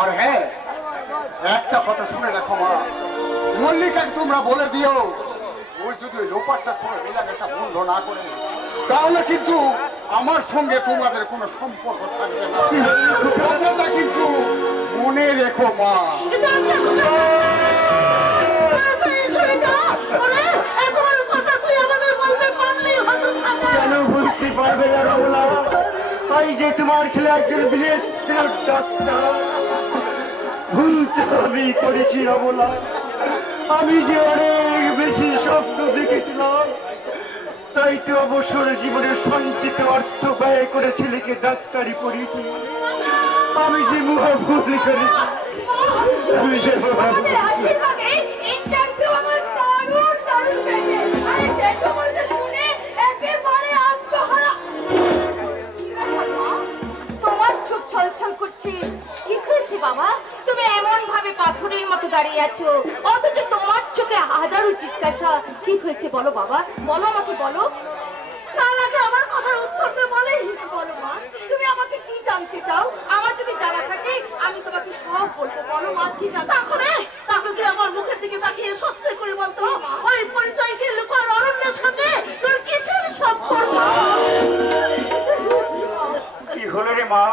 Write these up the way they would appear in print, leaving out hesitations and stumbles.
আর হ্যাঁ, একটা কথা শুনে রাখো মা, মল্লিকাকে তোমরা বলে দিও ওই যদি ওই লোপারটার সঙ্গে মেলামেশা বন্ধ না করে তাহলে কিন্তু আমার সঙ্গে তোমাদের কোনো সম্পর্ক থাকবে না। কথাটা কিন্তু মনে রেখো মা। কেন বুঝতে পারবে না রমলা? এই যে তোমার ছেলে একজন বিলেত ডাক্তার, ভুলতে আমি করেছি রমলা। আমি যে অনেক বেশি স্বপ্ন দেখেছিলাম, তাই তো অবসর জীবনে সঞ্চিত অর্থ ব্যয় করে ছেলেকে ডাক্তারি পড়িয়েছি। আমি যে মুহা ভুল করেছি, আমি যে মুহা ভুল করেছি। ছলছল করছে। কি হয়েছে বাবা? তুমি এমন ভাবে পাথরের মতো দাঁড়িয়ে আছো, অথচ তোমার চোখে হাজারো জিজ্ঞাসা। কি হয়েছে বলো বাবা, বলো আমাকে, বলো। তার আগে আমার কথার উত্তর তো বলেই। বলো মা, তুমি আমাকে কি জানতে চাও? আমার যদি জানা থাকে আমি তোমাকে সব বলবো। বলো মা, কি জানতে? তাহলে তুই আমার মুখের দিকে তাকিয়ে সত্যি করে বলতো, ওই পরিচয়কে লুকার অরণ্যের সাথে তোর কিসের সম্পর্ক? কি হলো রে মা,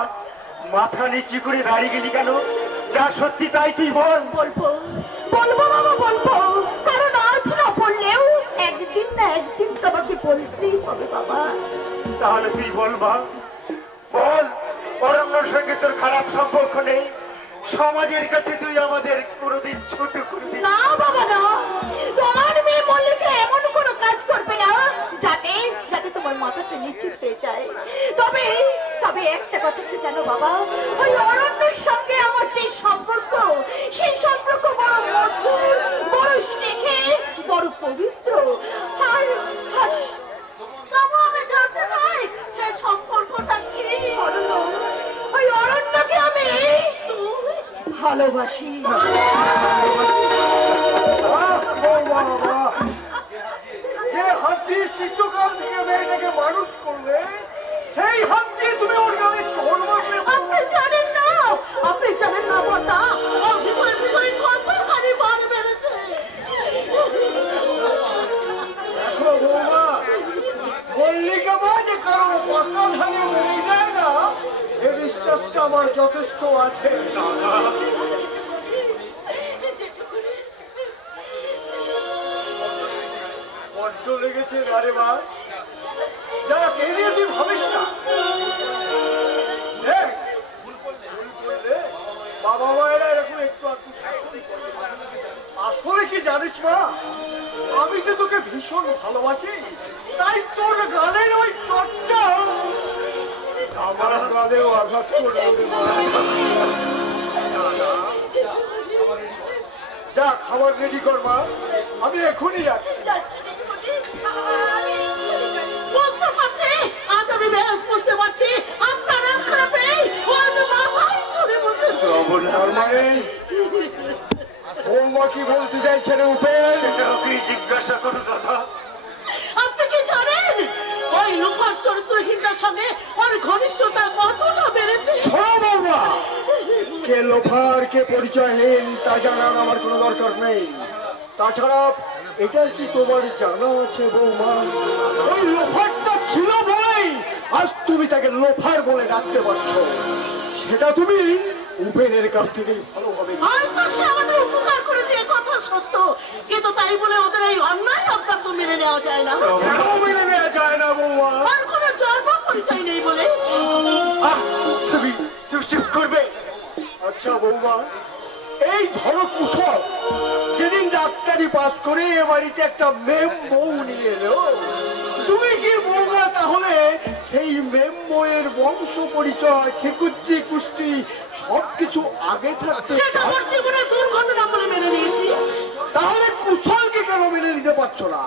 মাথা নিচু করে দাঁড়িয়ে গেলি কেন? যা সত্যি তাই তুই বল। বলবো বলবো বাবা, বলবো। কারণ আজ না বললেও একদিন না একদিন তোমাকে বলতেই হবে বাবা। তাহলে তুই বল মা, বল। অরণ্যর সঙ্গে তোর খারাপ সম্পর্ক নেই, সমাজের কাছে তুই আমাদের কোনোদিন ছোট করবি না বাবা, না। তোমার মেয়ে মল্লিকা এমন কোনো কাজ করবে না যাতে যাতে তোমার মাথাতে নিচু হয়ে যায়। তবে তবে একটা কথা কি জানো বাবা, ওই অরণ্যের সঙ্গে আমার যে সম্পর্ক, সেই সম্পর্ক বড় মধুর, বড় স্নেহে, বড় পবিত্র। আর তবু আমি জানতে চাই সেই সম্পর্কটা কি? অরণ্য, ওই অরণ্যকে আমি ভালোবাসি। যে হাতি শিশুকাল থেকে মেয়েটাকে মানুষ করলে, সেই হাতি তুমি ওর গায়ে চোর মারলে। আপনি জানেন না, আপনি জানেন না বটা, ও ভিতরে ভিতরে কতখানি বার বেড়েছে। দেখো বৌমা, মল্লিকা মা যে কারো কষ্টাধানে মেরে দেয় না, এ বিশ্বাসটা আমার যথেষ্ট আছে। বড্ড লেগেছে আরে মা, যারা কে নিয়ে তুই ভাবিস না। দেখ, ভুল করলে বাবা মায়েরা এরকম একটু আসলে কি জানিস মা, আমি যে তোকে ভীষণ ভালোবাসি, তাই তোর গানের ওই চটটা আমার গানেও আঘাত করবে। যা, খাবার রেডি কর মা, আমি এখনই যাচ্ছি। বুঝতে পারছি, আজ আমি বেশ বুঝতে পারছি আপনার রাজ খারাপে ও আজ মাথায় চড়ে বসেছে। বৌমা কি বলতে চাইছেন উপেন? ওকে জিজ্ঞাসা করো দাদা। আপনি কি জানেন ওই লোফার চরিত্রহীনটার সঙ্গে ওর ঘনিষ্ঠতা কতটা বেড়েছে? বৌমা, কে লোফার কে পরিচয়হীন তা জানার আমার কোনো দরকার নেই। তাছাড়া এটা কি তোমার জানা আছে বৌমা, ওই লোফারটা ছিল বলেই আজ তুমি তাকে লোফার বলে ডাকতে পারছো। সেটা তুমি উপেনের কাছ থেকে ভালোভাবে। হয়তো সে আমাদের উপকার করেছে, কথা সত্য, কিন্তু তাই বলে ওদের এই অন্যায় আপনার তো মেনে নেওয়া যায় না। কেন মেনে নেওয়া যায় না বৌমা? আর কোনো জন্ম পরিচয় নেই বলে। তুমি চুপ করবে? আচ্ছা বৌমা, এই ধরো কুশল যেদিন ডাক্তারি পাস করে এ বাড়িতে একটা মেম বউ নিয়ে এলো, তুমি কি বৌমা তাহলে সেই মেম বউয়ের বংশ পরিচয়, ঠিকুজ্জি কুষ্টি সবকিছু আগে থাকতে? সেটা আমার জীবনে দুর্ঘটনা বলে মেনে নিয়েছি। তাহলে কুশলকে কেন মেনে নিতে পারছো না?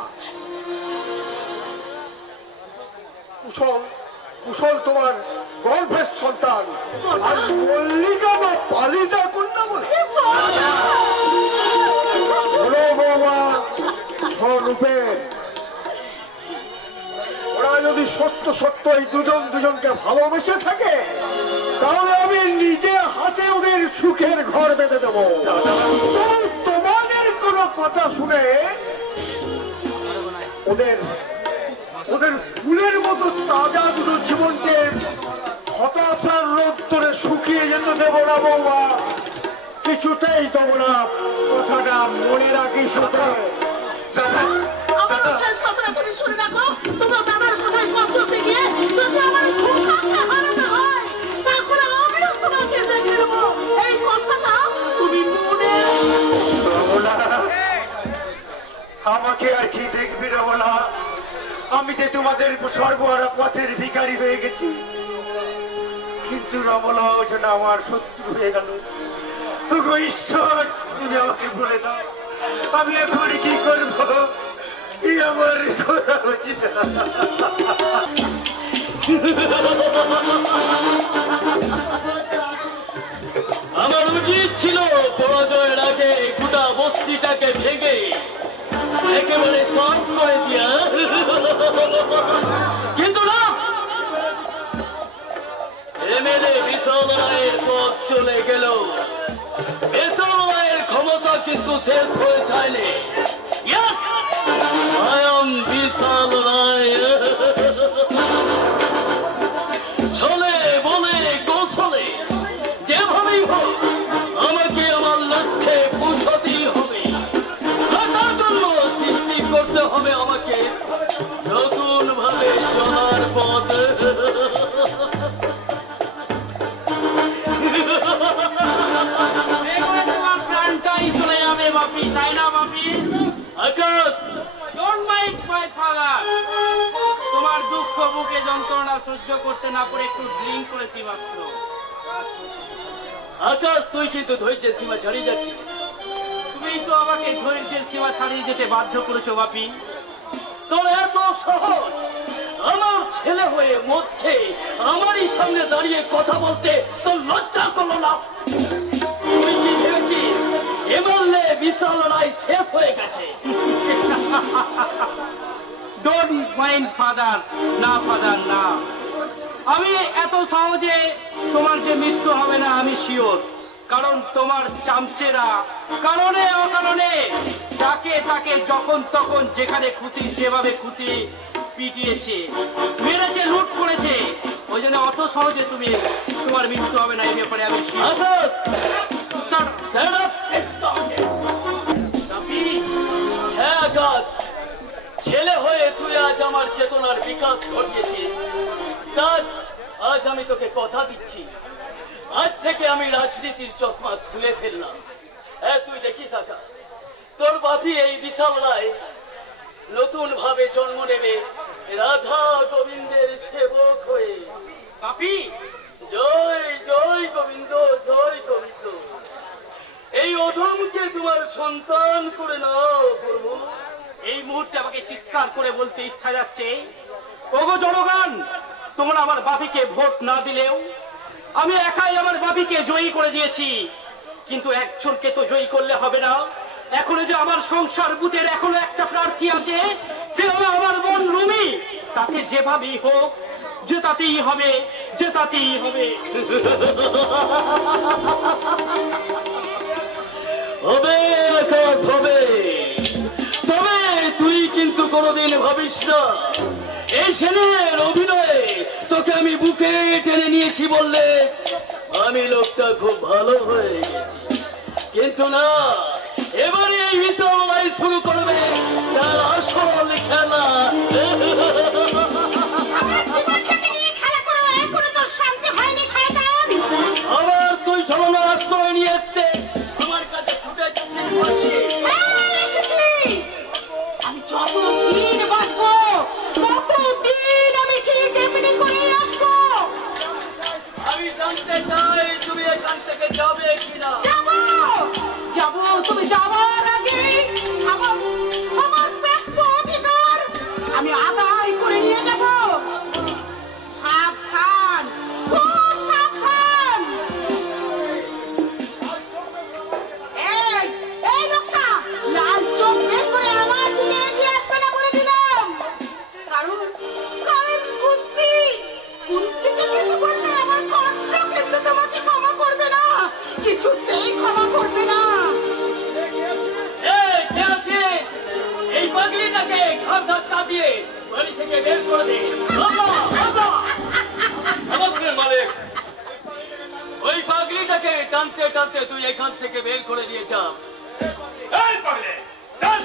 কুশল কুশল তোমার গর্ভের সন্তান, আর মল্লিকা বা পালিতা কন্যা বলে। বৌমা, রূপের ওরা যদি সত্য সত্য এই দুজন দুজনকে ভালোবেসে থাকে, তাহলে আমি নিজে হাত সাথে ওদের সুখের ঘর বেঁধে দেবো। তোমাদের কোনো কথা শুনে ওদের ওদের ফুলের মতো তাজা দুটো জীবনকে হতাশার রোদ ধরে শুকিয়ে যেতে দেবো না বৌমা, কিছুতেই দেবো না। কথাটা মনে রাখিস। আমার শেষ কথাটা তুমি শুনে রাখো। তোমার দাদার কোথায় পৌঁছতে গিয়ে যদি আমার ভূখণ্ডকে হারাতে হয়, তাহলে আমিও তোমাকে দেখে নেবো। এই কথাটা তুমি মনে আমাকে আর কি দেখবি না বলা? আমি যে তোমাদের সর্বহারা পথের ভিখারি হয়ে গেছি, কিন্তু রমলা যেন আমার শত্রু হয়ে গেল। ওগো ঈশ্বর, তুমি আমাকে বলে দাও আমি এখন কি করবো? এই আমার করা উচিত। আমার উচিত ছিল পরাজয়ের আগে গোটা বস্তিটাকে ভেঙে একেবারে সফট করে দিয়া, কিন্তু না, এমএলএ বিশাল রায়ের পথ চলে গেল। বিশাল রায়ের ক্ষমতা কিন্তু শেষ হয়ে যায়নি। Yes, I am বিশাল রায়। চলে বলে কৌশলে যেভাবেই হোক আমাকে আমার লক্ষ্যে পৌঁছতেই হবে। তার জন্য সৃষ্টি করতে হবে আমাকে নতুন ভাবে চলার পথ। তোমার প্রাণটাই চলে যাবে বাপি, তাই না বাপি? আকাশ, ডোন্ট মাইন্ড মাই ফাদার। তোমার দুঃখ বুকে যন্ত্রণা সহ্য করতে না পারে একটু ড্রিঙ্ক করেছি মাত্র। আকাশ, তুই কিন্তু ধৈর্যের সীমা ছাড়িয়ে যাচ্ছিস। তুমি তো আমাকে ধৈর্যের সীমা ছাড়িয়ে যেতে বাধ্য করেছো বাপি। তোর এত সহজ আমার ছেলে হয়ে মদ খেয়ে আমারই সামনে দাঁড়িয়ে কথা বলতে তোর লজ্জা করলো না? তুই কি ভেবেছিস এমএলএ বিশাল রায় শেষ হয়ে গেছে? Don't mind father. না ফাদার না, আমি এত সহজে তোমার যে মৃত্যু হবে না আমি শিওর। কারণ তোমার চামচেরা কারণে অকারণে যাকে তাকে যখন তখন যেখানে খুশি যেভাবে খুশি পিটিয়েছে, মেরেছে, লুট করেছে। ওই জন্য অত সহজে তোমার মৃত্যু হবে না এই ব্যাপারে আমি sure. Akash, sir, stand up and start it. হ্যাঁ আকাশ, ছেলে হয়ে তুই আজ আমার চেতনার বিকাশ ঘটিয়েছিস। তার আজ আমি তোকে কথা দিচ্ছি, আজ থেকে আমি রাজনীতির চশমা খুলে ফেললাম। হ্যাঁ, তুই দেখিস আকাশ, তোর বাপি এই বিশাল রায় নতুন ভাবে জন্ম নেবে রাধা গোবিন্দের সেবক হয়ে। বাপি, জয় জয় গোবিন্দ, জয় গোবিন্দ। এই অধমকে তোমার সন্তান করে নাও প্রভু। এই মুহূর্তে আমাকে চিৎকার করে বলতে ইচ্ছা যাচ্ছে, ওগো জনগণ, তোমরা আমার বাপিকে ভোট না দিলেও আমি একাই আমার বাপিকে জয়ী করে দিয়েছি। কিন্তু একজনকে তো জয়ী করলে হবে না। এখনো যে আমার সংসার বুথের এখনো একটা প্রার্থী আছে, সে হলো আমার বোন রুমি। তাকে যেভাবেই হোক জেতাতেই হবে, জেতাতেই হবে। হবে আকাশ, হবে। তবে তুই কিন্তু কোনোদিন ভাবিস না এই সেনের অভিনয়ে তোকে আমি বুকে টেনে নিয়েছি বললে আমি লোকটা খুব ভালো হয়ে গেছি। কিন্তু না, এবারে এই বিশাল লড়াই শুরু করবে তার আসল খেলা। আবার তুই ঝলনার আশ্রয় নিয়ে এসতে আমার কাছে ছুটে আমি যতদিন বাঁচবো ততদিন আমি ঠিক এমনি করে আসবো। আমি জানতে চাই তুমি এখান থেকে যাবে কিনা। যাবো, যাবো। তুমি যাওয়ার আগে আমার আমার প্রাপ্য অধিকার আমি আদায় করে নিয়ে যাবো। সাবধান, খুব সাবধান। এই এই লোকটা লাল চোখ বের করে আমার দিকে এগিয়ে আসবে না বলে দিলাম। কারণ কারণ কুন্তিকে কিছু করতে আমার কণ্ঠ কিন্তু তোমাকে ক্ষমা করবে না। কিছুতেই ক্ষমা করবে না। এই, কে আছিস? এই পাগলিটাকে ঘাড় ধাক্কা দিয়ে বাড়ি থেকে বের করে দে। মালিক, ওই পাগলিটাকে টানতে টানতে তুই এখান থেকে বের করে দিয়ে যা। এই পাগলি, চল।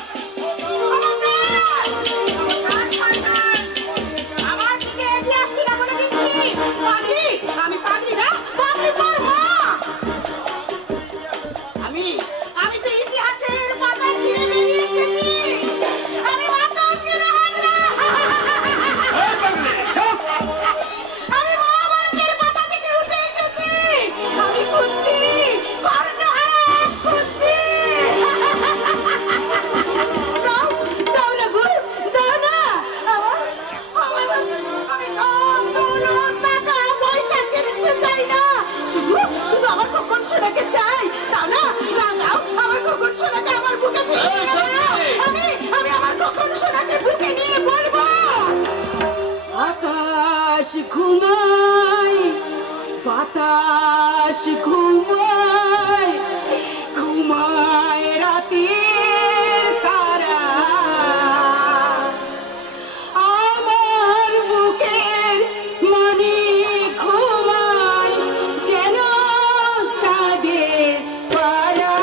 আমার দিকে এগিয়ে আসবি না বলে দিচ্ছি। পাগলি, আমি পাগলি না, পাগলি তোর মা। আমি তো ইতিহাসের পাতা ছিঁড়ে বেরিয়ে এসেছি। আমি মাতাঙ্গিনী হাজরা। আমি মহাভারতের পাতা থেকে উঠে এসেছি। আমি কুন্তি, কর্ণহার কুন্তি। দাও না গো, দাও না। আমি ধন দৌলত টাকা পয়সা কিচ্ছু চাই না। শুধু শুধু আমার খোকন সোনাকে চাই। দাও না, দাও আমার খোকন সোনাকে আমার বুকে ফিরিয়ে দাও। আমি আমার খোকন সোনাকে বুকে নিয়ে বলবো, আকাশ ঘুমায়, বাতাস ঘুমায়, ঘুমায় রাতের তারা। আমার বুকের মনে ঘুমায় যেন চাঁদের পারা,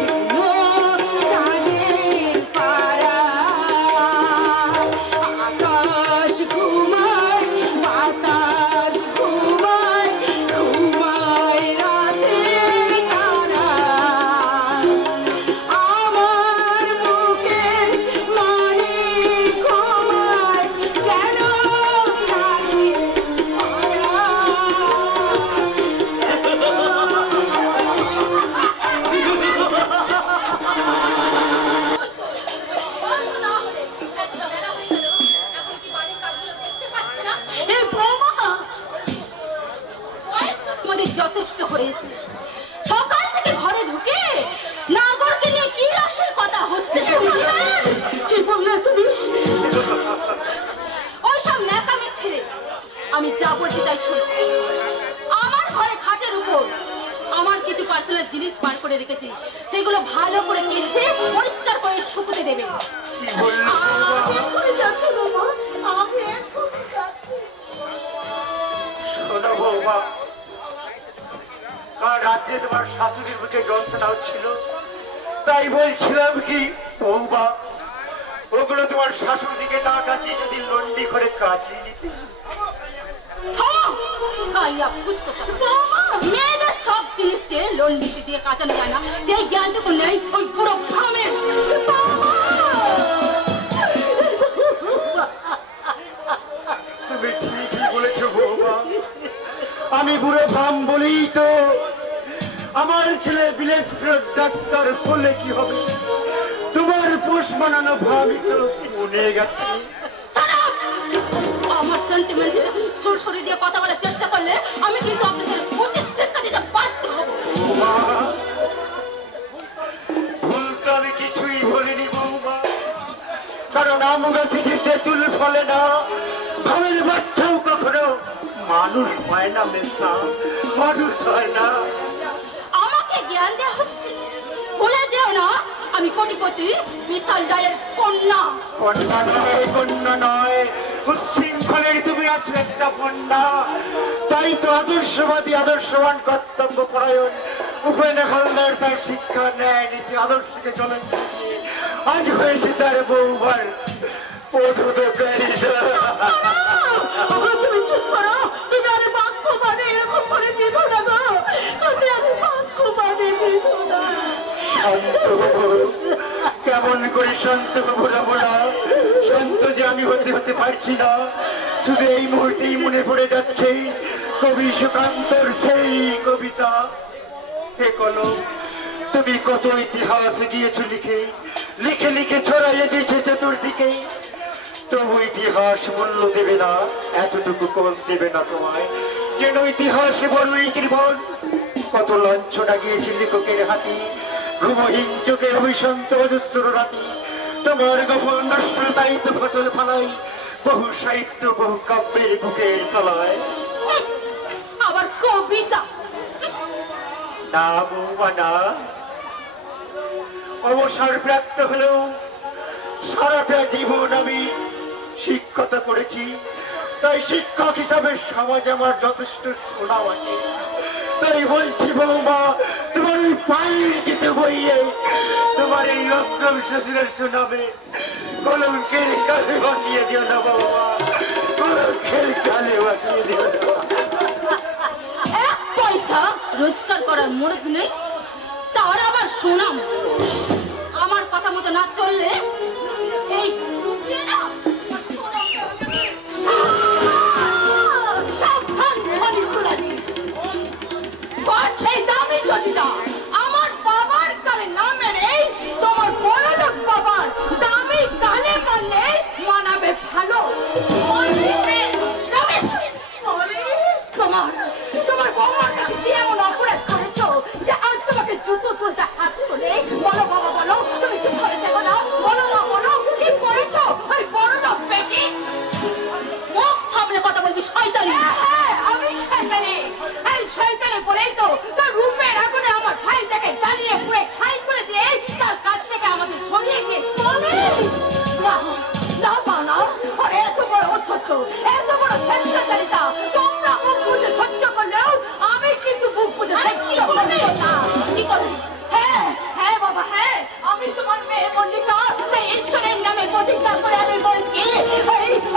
যেন চাঁদের পারা। আকাশ ঘুমায়, বাতাস ঘুমায়, ঘুমায় রাতের তারা। আমার বুকের মনে ঘুমায় যেন চাঁদের এই বৌমা বয়স তো তোমাদের যথেষ্ট হয়েছে। সকাল থেকে ঘরে ঢুকে নাগরকে নিয়ে কি রসের কথা হচ্ছে শুনলে? কি বললে তুমি? ওইসব ন্যাকামি ছেড়ে আমি যা বলছি তাই শুনো। আমার ঘরে খাটের উপর আমার কিছু পার্সোনাল জিনিস বার করে রেখেছি, সেগুলো ভালো করে কেচে পরিষ্কার করে শুকোতে দেবে। আমি এক্ষুনি যাচ্ছি বৌমা, আমি এক্ষুনি যাচ্ছি। শোনো বৌমা, কাল রাত্রে তোমার শাশুড়ির বুকে যন্ত্রণা হচ্ছিল, তাই বলছিলাম কি বৌমা, ওগুলো তোমার শাশুড়িকে না কাটিয়ে যদি লন্ডি করে কাটিয়ে নিতে। মেয়েদের সব জিনিস চেয়ে লোন নীতি দিয়ে কাঁচানো যায় না, সেই জ্ঞানটুকু নেই ওই পুরো ভামের। তুমি ঠিকই বলেছো বৌমা, আমি বুড়ো ভাম বলেই তো আমার ছেলে বিলেত ফেরত ডাক্তার বলে কি হবে, তোমার পোষ মানানো ভাবই তো মনে গেছে। আমার সেন্টিমেন্ট সুরসুরি দিয়ে কথা বলার চেষ্টা করলে আমি কিন্তু আপনাদের উচিত শিক্ষা দিতে বাধ্য হব। বৌমা, ভুল তো আমি কিছুই বলিনি বৌমা, কারণ আম গাছে যে তেঁতুল ফলে না, ভাবের বাচ্চাও কখনো মানুষ হয় না মেসা, মানুষ হয় না। আমাকে জ্ঞান দেওয়া হচ্ছে, ভুলে যেও না আমি কোটিপতি বিশাল রায়ের কন্যা। কন্যা নয়, কন্যা নয়, উচ্ছৃঙ্খলের তুমি আছো একটা কন্যা। তাই তো আদর্শবাদী, আদর্শবান, কর্তব্য পরায়ণ উপেন্দ্র হালদার তার শিক্ষা, ন্যায়, নীতি, আদর্শকে চলন দিয়ে আজ হয়েছে তার বউবার পথদকারী। তুমি চুপ করো, তুমি আরে বাক্য মানে এরকম করে বেঁধো না গো, তুমি আরে বাক্য মানে বেঁধো না। শান্ত হবো, কেমন করে শান্ত হবো না বলা, শান্ত যে আমি হতে পারছি না। শুধু এই মুহূর্তেই মনে পড়ে যাচ্ছে কবি সুকান্তর সেই কবিতা, হে কলম তুমি কত ইতিহাস গিয়েছো লিখে, লিখে লিখে ছড়াইয়ে দিয়েছে চতুর্দিকে, তবু ইতিহাস মূল্য দেবে না, এতটুকু কম দেবে না তোমায়, যেন ইতিহাস বড়ই কৃপণ। কত লাঞ্ছনা গিয়েছে লেখকের হাতি, ঘুমহীন চোখে অভিশান্ত অজস্র রাতি, তোমার গোপন নশ্বরতাই তো ফসল ফলাই, বহু সাহিত্য বহু কাব্যের বুকের তলায়। আবার কবিতা, না বৌমা না, অবসর প্রাপ্ত হলেও সারাটা জীবন আমি শিক্ষকতা করেছি, তাই শিক্ষক হিসাবে সমাজ আমার যথেষ্ট শোনাও আছে। তাই বলছি বৌমা, তোমার ওই পায়ের যেতে বইয়ে তোমার এই অক্রম শ্বশুরের সুনামে কলঙ্কের কালে বাঁচিয়ে দিও না বৌমা, কলঙ্কের কালে বাঁচিয়ে দিও না। এক পয়সা রোজগার করার মুরদ নেই, তার আবার সুনাম। আমার কথা মতো না চললে এই চুপিয়ে না সাবধান ধনী ফুলানি। সেই দামি চটিটা আমার বাবার কালে না মেরে তোমার বড় লোক বাবার দামি কালে মারলে মানাবে ভালো। তোমার বৌমার কাছে কি এমন অপরাধ করেছো যে আজ তোমাকে জুতো তুলতে হাত তোলে? বলো বাবা, বলো, তুমি চুপ করে দেখো না। বলো মা, বলো, কি করেছো ওই বড় লোক বেটি? মুখ সামলে কথা বলবি শয়তানি। হ্যাঁ, আমি শয়তানি। এই শয়তানি বলেই তো তার রূপের আগুনে আমার ভাইটাকে জ্বালিয়ে পুড়ে ছাই করে দিয়ে তার কাছ থেকে আমাদের সরিয়ে গিয়েছে। না না মা, না, আর এত বড় অধ্যক্ষ, এত বড় স্বেচ্ছাচারিতা তোমরা মুখ বুঝে সহ্য করলেও আমি কিন্তু মুখ বুঝে সহ্য করবো না। কি করবি? হ্যাঁ হ্যাঁ বাবা, হ্যাঁ, আমি তোমার মেয়ে মল্লিকা। সেই ঈশ্বরের নামে প্রতিজ্ঞা করে আমি বলছি,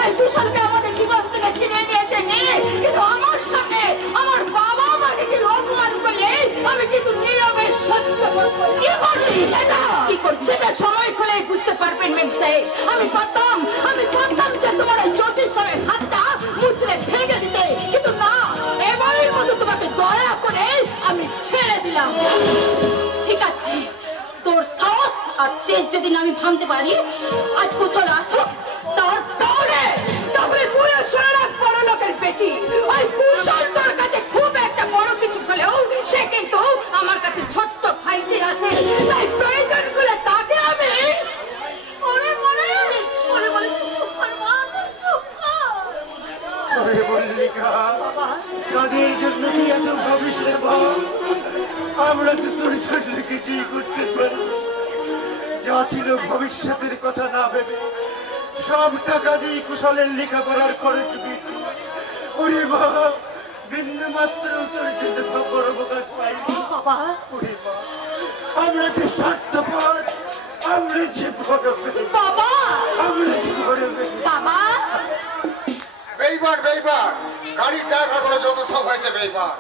এই কুশলকে আমাদের জীবন থেকে ছিনিয়ে নিয়েছে নিয়ে, কিন্তু আমার সামনে আমার বাবা আমাকে কিন্তু অপমান করলে আমি কিন্তু নীরবে সহ্য করবো। কি করবি সেটা? কি করছি সেটা সময় খুলে বুঝতে পারবেন মেম সাহেব। আমি পারতাম যে তোমার ওই চটির সঙ্গে হাতটা মুচড়ে ভেঙে দিতে, কিন্তু না, এবারের মতো তোমাকে দয়া করে আমি ছেড়ে দিলাম। ঠিক আছে, তোর সাহস আর তেজ যদি না আমি ভাঙতে পারি, আজ কুশল আসুক, তাহলে তুই শুনে রাখ বড় লোকের বেটি, ওই কুশল তোর কাছে খুব একটা বড় কিছু হলেও সে কিন্তু আমার কাছে ছোট্ট ভাইটি আছে। তাই প্রয়োজন করে তাকে আমি কাদের জন্য তুই এত ভাবিস রে বাবা? আমরা তো তোর ছোট কিছুই করতে পারি। যা ছিল ভবিষ্যতের কথা না ভেবে সব টাকা দিয়ে কুশলের লেখাপড়ার খরচ দিয়েছি। ওরে বাবা, বিন্দু মাত্র তোর জন্য খবর অবকাশ পাইনি। ওরে বাবা, আমরা যে স্বার্থপর, আমরা যে বড় বাবা, আমরা যে বড় বাবা। বেইবার গাড়ির ড্রাইভার বলে যত সব হয়েছে বেইবার।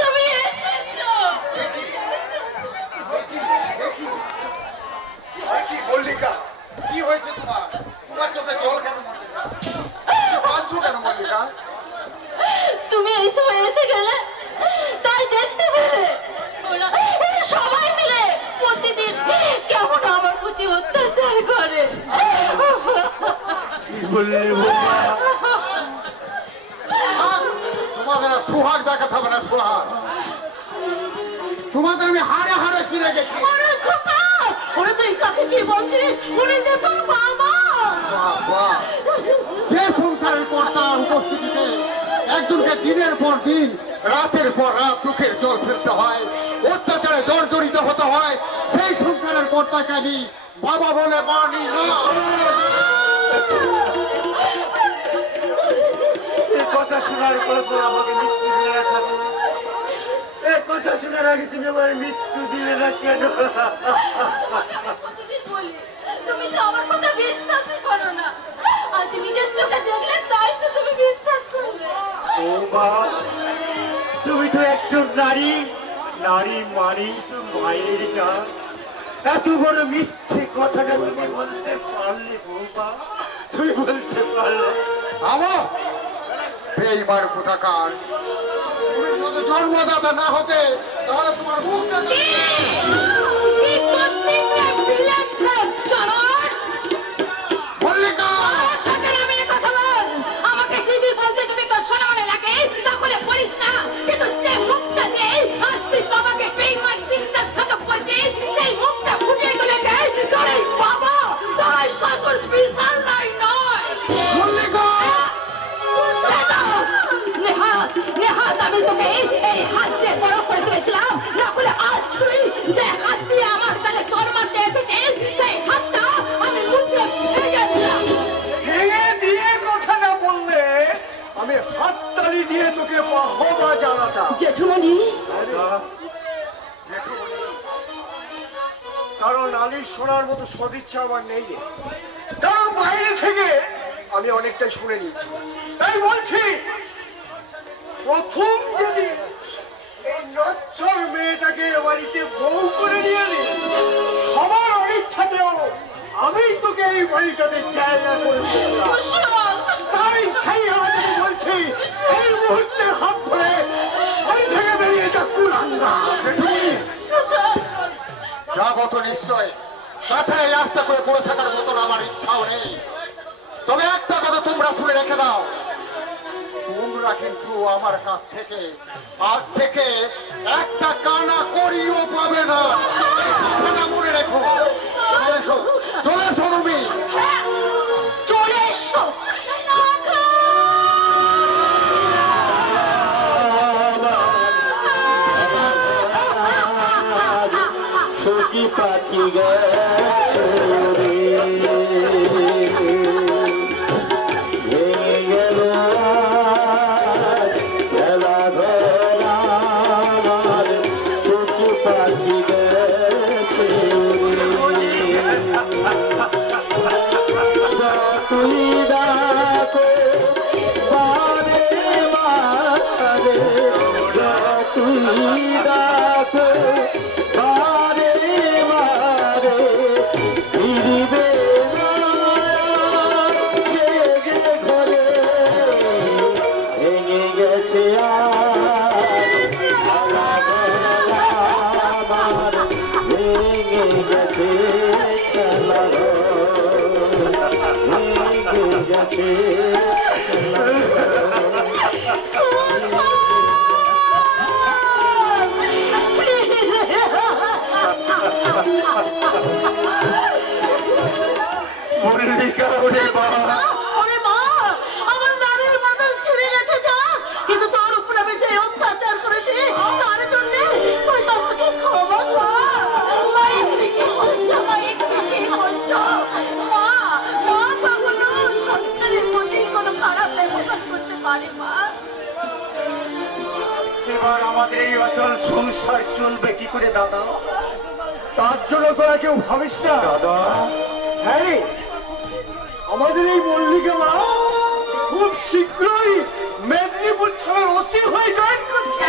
তুমি এসেছো? দেখি মল্লিকা, কি হয়েছে তোমার? তোমার চোখে জল কেন? কাঁদছো কেন মল্লিকা? তুমি এই সময় এসে গেলে, তাই দেখতে পেলে ওরা সবাই মিলে প্রতিদিন কেমন আমার প্রতি অত্যাচার করে। তোমাদের সোহাগ দেখাতে হবে না, সোহাগ। তোমাদের আমি হারে হারে চিনে গেছি। তুই কাকে কি বলছিস? উনি যে তোর বাবা। যে সংসারের কর্তার উপস্থিতিতে একজনকে দিনের পর দিন, রাতের পর রাত চোখের জল ফেলতে হয়, অত্যাচারে জর্জরিত হতে হয়, সেই সংসারের কর্তাকে আমি বাবা বলে মানি না। কথা শোনার পর তো আমাকে মৃত্যু দিলে না ঠাকুর? এই কথা শোনার আগে তুমি আমার মৃত্যু দিলে না কেন? তুমি তো আমার কথা বিশ্বাসই করো না, আজ নিজের চোখে দেখলে তাই তো তুমি বিশ্বাস করলে। ও মা, তুমি তো একজন নারী, নারী মানি তো মায়ের জাত। এত বড় মিথ্যে কথাটা তুমি বলতে পারলে বৌমা? তুমি বলতে পারলে? আমার বেইমান কোথাকার, তুমি শুধু জন্মদাতা না হতে তাহলে তোমার মুখটা মল্লিকা। সাথে নামে কথা বল। আমাকে দিদি বলতে যদি তোর শোনা মনে লাগে তাহলে বলিস না, কিন্তু যে মুখটা দিয়ে আজ তুই বাবাকে বেইমান বিশ্বাসঘাতক বলছিস, সেই মুখটা ফুটিয়ে তুলেছে তোর এই বাবা, তোর এই শাশুর বিশাল নাই নয়। মল্লিকা, নেহাত আমি তোকে এই হাত দিয়ে করতালি দিয়ে তোকে বাহবা জানাটা। জেঠুমণি, কারণ নালিশ শোনার মতো সদিচ্ছা আমার নেই রে। কারণ বাইরে থেকে আমি অনেকটাই শুনে নিয়েছি, তাই বলছি প্রথম যদি এই নচ্ছর মেয়েটাকে বাড়িতে বউ করে নিয়ে এলি, সবার অনিচ্ছাতেও আমি তোকে এই বাড়িটাতে জায়গা করে দিলাম। তাই সেই হাতে বলছি এই মুহূর্তে হাত ধরে বাড়ি থেকে বেরিয়ে যা কুলাঙ্গা। যাবো তো নিশ্চয়, তাছাড়া এই রাস্তা করে পড়ে থাকার মতন আমার ইচ্ছাও নেই। তবে একটা কথা তোমরা শুনে রেখে দাও, তোমরা কিন্তু আমার কাছ থেকে আজ থেকে একটা কানা করিও পাবে না, এই কথাটা মনে রেখো। চলে এসো রুমি, চলে এসো। সখী পাখি ভেঙে গেল খেলা ঘর, সখী পাখি তুই ডাকো বারে বারে, তুই ডাকো বারে বারে, ফিরিবে না জেগে ঘরে, ভেঙে গেছে আমার, ভেঙে গেছে খেলা ভেঙে গেছে। ওরে মা, আমার নারীর বদল ছিঁড়ে গেছে যা, কিন্তু তোর উপর আমি যে অত্যাচার করেছি তার জন্য তুই আমাকে ক্ষমা কর। মা, এখানে কি হচ্ছে? মা, এখানে কি হচ্ছে? মা, মা কখনো সন্তানের প্রতি কোনো খারাপ ব্যবহার করতে পারে মা? এবার আমাদের এই অচল সংসার চলবে কি করে দাদা? তার জন্য তোরা কেউ ভাবিস না দাদা। হ্যাঁ রে, আমাদের এই মল্লিকা মা খুব শীঘ্রই মেদিনীপুর থানার ওসি হয়ে জয়েন করছে।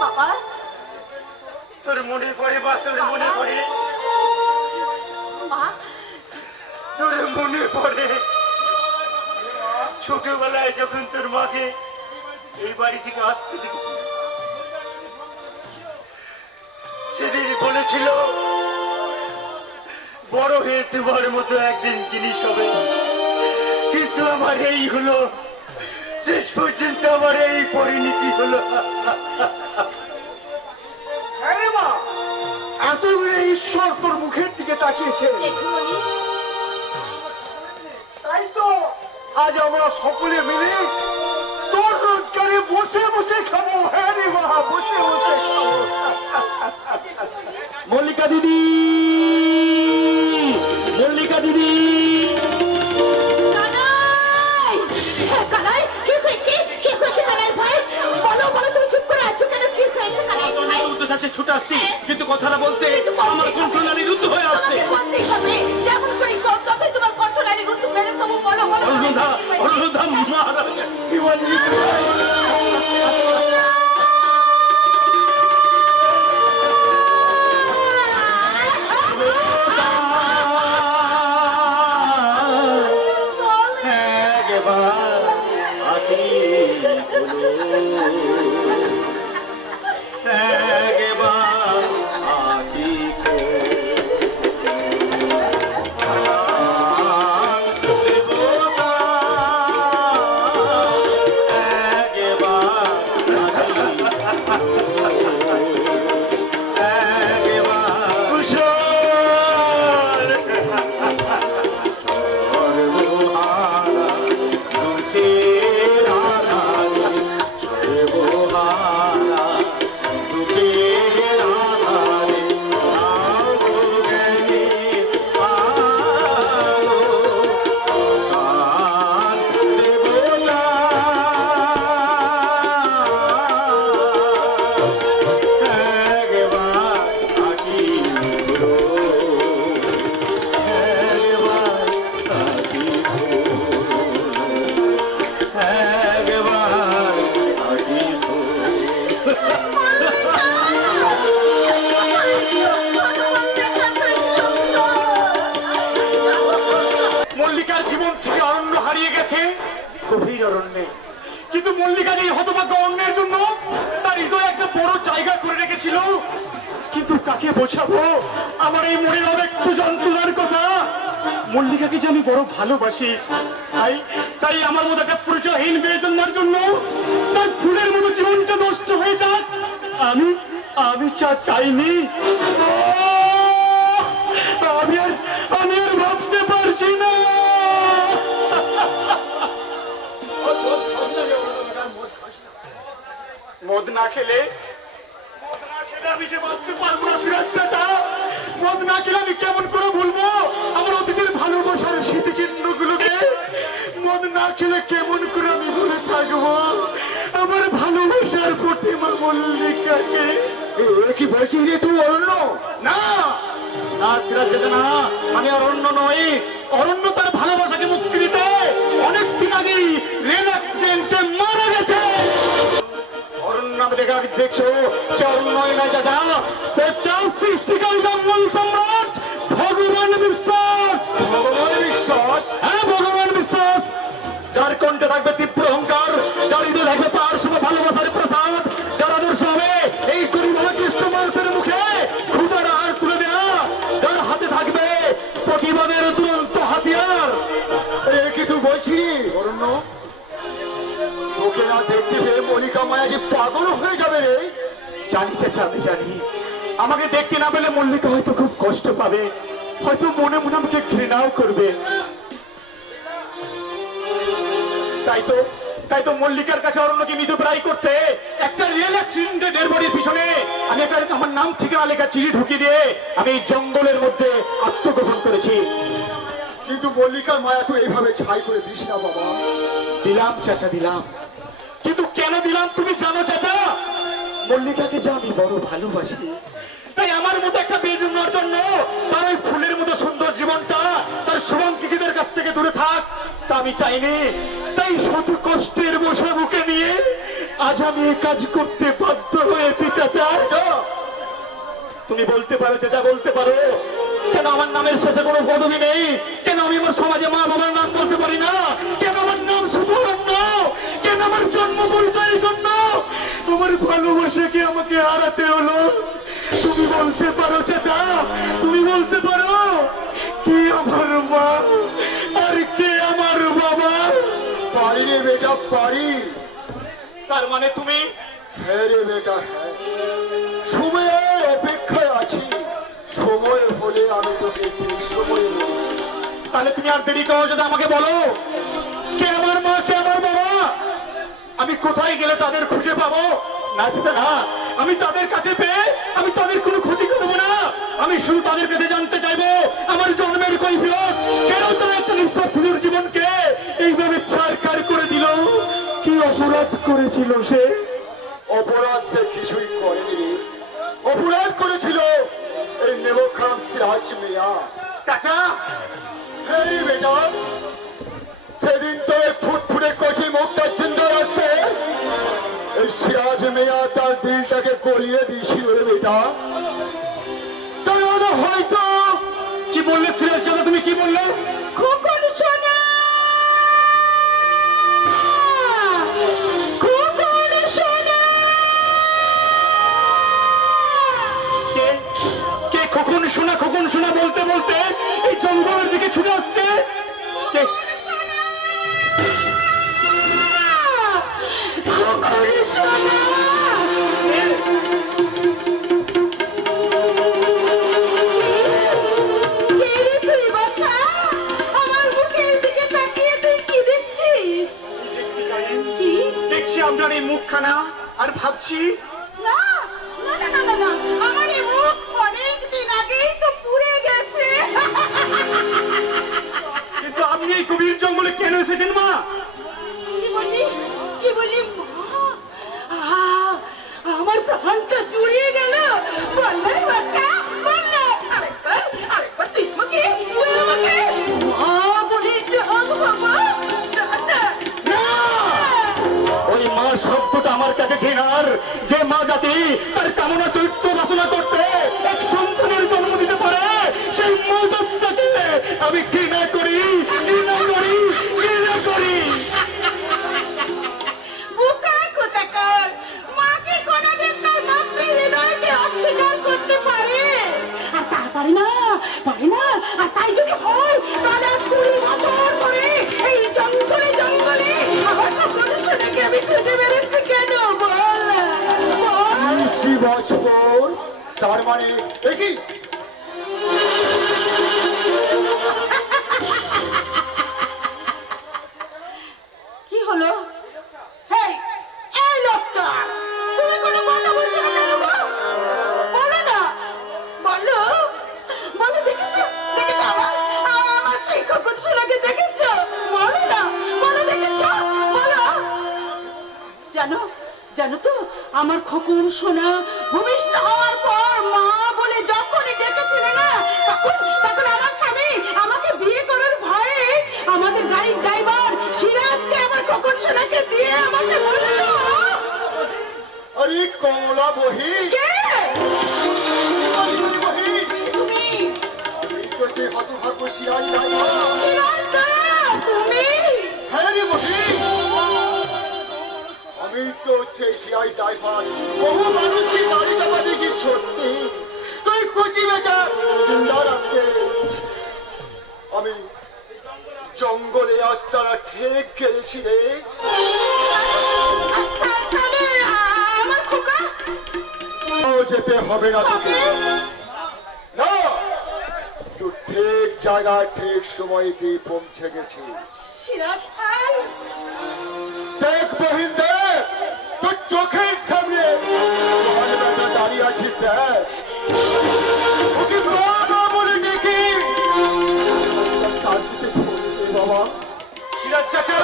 বাবা, তোর মনে পড়ে বা তোর মনে পড়ে, মা, তোর মনে পড়ে ছোটবেলায় যখন তোর মাকে এই বাড়ি থেকে আসতে দেখেছিল, সেদিন বলেছিল বড় হয়ে তোমার মতো একদিন জিনিস হবে, কিন্তু আমার এই হলো, শেষ পর্যন্ত আমার এই পরিণতি হলো। হ্যাঁ রে মা, এতগুলো ঈশ্বর তোর মুখের দিকে তাকিয়েছে, জেঠুমণি, তাই তো আজ আমরা সকলে মিলে তোর রোজগারে বসে বসে খাবো। হ্যাঁ রে মা, বসে বসে খাবো। মল্লিকা দিদি, মল্লিকা দিদি, কানাই! হ্যাঁ, কানাই, কি হয়েছে? কি হয়েছে কানাই ভাই? বলো, বলো, তুমি চুপ করে আছো কেন? কি হয়েছে কানাই ভাই? ছুটে আসছি, কিন্তু কথাটা বলতে কিন্তু বলতেই আমার হবে। কণ্ঠনালী রুদ্ধ হয়ে আসছে। তোমাকে বলতেই হবে, যেমন করেই হোক, যতই তোমার কণ্ঠনালী রুদ্ধ পেলে তবু বলো, বলো, বলো, অনুরোধা, কি হয়েছে? অনুরোধা মহারাজ, কি বললি? গভীর অরণ্যে, কিন্তু মল্লিকা এই হতভাগ্য অন্যের জন্য তার হৃদয়ে একটা বড় জায়গা করে রেখেছিল। কিন্তু কাকে বোঝাবো আমার এই মনের অব্যক্ত যন্ত্রণার কথা? মল্লিকাকে যে আমি বড় ভালোবাসি, তাই তাই আমার মতো একটা পরিচয়হীন মেয়ে জন্মার জন্য তার ফুলের মতো জীবনটা নষ্ট হয়ে যাক আমি আমি চাইনি। আমি আর ভাবতে পারছি না। মদ না খেলে আমি সে বাঁচতে পারবো না সিরাজ চাচা। মদ না খেলে আমি কেমন করে ভুলবো আমার অতীতের ভালোবাসার স্মৃতিচিহ্ন গুলোকে? মদ না খেলে কেমন করে আমি ভুলে থাকবো আমার ভালোবাসার প্রতিমা মল্লিকাকে? কি বলছিস রে তুই? অরণ্য না না সিরাজ চাচা না, আমি অরণ্য নই। অরণ্য তার ভালোবাসাকে মুক্তি দিতে অনেক দিন আগেই রেল অ্যাক্সিডেন্টে মারা গেছে। অরণ্য দেখছো সে অরণ্যই না চাচা, সৃষ্টিকারী জঙ্গল সম্রাট ভগবান বিশ্বাস। ভগবান বিশ্বাস? হ্যাঁ ভগবান বিশ্বাস, যার কণ্ঠে থাকবে তীব্র অহংকার, যার হৃদয়ে থাকবে পার্শ্ব ভালোবাসার প্রসাদ, যার আদর্শ হবে এই গরিব কৃষ্ণ মানুষের মুখে ক্ষুধার আহার তুলে দেয়া, যার হাতে থাকবে প্রতিবাদের দুরন্ত হাতিয়ার। কি তুই বলছি অরণ্য? তোকে না দেখতে পেয়ে মল্লিকা মায়া যে পাগল হয়ে যাবে রে। জানি চাচা, আমি জানি আমাকে দেখতে না পেলে মল্লিকা হয়তো খুব কষ্ট পাবে, হয়তো মনে মনে আমাকে ঘৃণাও করবে। তাই তো মল্লিকার কাছে অরণ্যকে মৃতপ্রায় করতে একটা রেল অ্যাক্সিডেন্টে ডেড বডির পিছনে আমি একটা আমার নাম ঠিকানা লেখা চিঠি ঢুকিয়ে দিয়ে আমি এই জঙ্গলের মধ্যে আত্মগোপন করেছি। কিন্তু মল্লিকার মায়া তো এইভাবে ছাই করে দিস না বাবা। দিলাম চাচা, দিলাম, কিন্তু কেন দিলাম তুমি জানো চাচা? মল্লিকাকে যে আমি বড় ভালোবাসি, তাই আমার মতো একটা মেয়ে জন্মার জন্য তার ওই ফুলের মতো সুন্দর জীবনটা তার শুভাঙ্কিকদের কাছ থেকে দূরে থাক তা আমি চাইনি। তাই শত কষ্টের বসা বুকে নিয়ে আজ আমি এই কাজ করতে বাধ্য হয়েছি চাচা। তুমি বলতে পারো চাচা, বলতে পারো কেন আমার নামের শেষে কোনো পদবি নেই? কেন আমি আমার সমাজে মা বাবার নাম বলতে পারি না? কেন আমার নাম শুধু অরণ্য? কেন আমার জন্ম পরিচয়ের জন্য তোমার ভালোবাসাকে আমাকে হারাতে হলো? তুমি বলতে পারো চাচা, তুমি বলতে পারো কি আমার মা আর কে আমার বাবা? পারি রে বেটা, পারি। তার মানে তুমি? হ্যাঁ রে বেটা, হ্যাঁ। সময়ের অপেক্ষায় আছি, সময় হলে আমি তোকে ঠিক সময় বলবো। তাহলে তুমি আর দেরি করো যদি আমাকে বলো কে আমার মা, কে আমার বাবা? আমি কোথায় গেলে তাদের খুঁজে পাবো? না চাচা না, আমি তাদের কাছে পেয়ে আমি তাদের কোনো ক্ষতি করবো না। আমি শুধু তাদের কাছে জানতে চাইবো আমার জন্মের কৈফিয়ত। কেন তারা একটা নিষ্পাপ ছেলের জীবনকে এইভাবে ছাড়খাড় করে দিল? কি অপরাধ করেছিল সে? অপরাধ সে কিছুই করেনি, অপরাধ করেছিল এই নেবখান সিরাজ মিয়া। চাচা এই বেটা, সেদিন তো ফুটফুটে কচি মুখটা জিন্দা রাখতে এই সিরাজ মিয়া তার দিলটাকে গলিয়ে দিয়েছিল রে বেটা। তাহলে হয়তো কি বললে সিরাজ চাচা, তুমি কি বললে? খোকন সোনা, খোকন সোনা। কে খোকন শোনা, খোকন শোনা বলতে বলতে এই জঙ্গলের দিকে ছুটে আসছে? কে? খোকন সোনা, তুই বাচ্চা আমার মুখের দিকে তাকিয়ে তুই কি দেখছিস? কি দেখছি আপনার এই মুখখানা আর ভাবছি না না না না না, আমার এই মুখ অনেক দিন আগেই তো পুড়ে গেছে। কিন্তু আপনি এই গভীর জঙ্গলে কেন এসেছেন মা? কি বললি, কি বললি? মা, আমার প্রাণটা জুড়িয়ে গেল। বললে বাচ্চা, বললে আরেকবার, আরেকবার তুই আমাকে মা বলে ডাক বাবা। না, ওই মা শব্দটা আমার কাছে ঘৃণার। যে মা জাতি তার কামনা চৈত্য বাসনা করতে এক সন্তানের জন্ম দিতে পারে, সেই মা জাতিকে আমি ঘৃণা করি, ঘৃণা করি, ঘৃণা করি। বছর, তার মানে কি? কি হলো? এই এই লোকটা, তুমি কোনো কথা বলছো না কেন গো? বলো না, বলো বলো, দেখেছো দেখেছো আমার সেই খোকন সোনাকে দেখেছো? বলো না, বলো দেখেছো, বলো। জানো জানো তো, আমার খোকন সোনা ভূমিষ্ঠ হওয়ার পর মা বলে যখনই ডেকেছিল না, তখন তখন আমার স্বামী আমাকে বিয়ে করার ভয়ে আমাদের গাড়ির ড্রাইভার সিরাজকে আমার খোকন সোনাকে দিয়ে আমাকে বললো। আরে কমলা বহি, কে? তুমি তো সেই হতভাগ্য সিরাজ ড্রাইভার। সিরাজ দা, তুমি? হ্যাঁ রে বহি, আমি তো সেই সিরাজ ড্রাইভার। বহু মানুষকে গাড়ি চাপা দিয়েছি, সত্যি তুই খুশি বেচা জিন্দা রাখতে। আমি জঙ্গলে আজ তারা ঠেক গেছি রে। তাহলে আমার খোকা যেতে হবে না তোকে, না তুই ঠিক জায়গায় ঠিক সময় দিয়ে পৌঁছে গেছিস। সিরাজ ভাই, দেখ বহিন দেখ, তোর চোখের সামনে দাঁড়িয়ে আছি, দেখ ওকে বাবা বলে দেখি শান্তিতে বাবা। সিরাজ চাচা,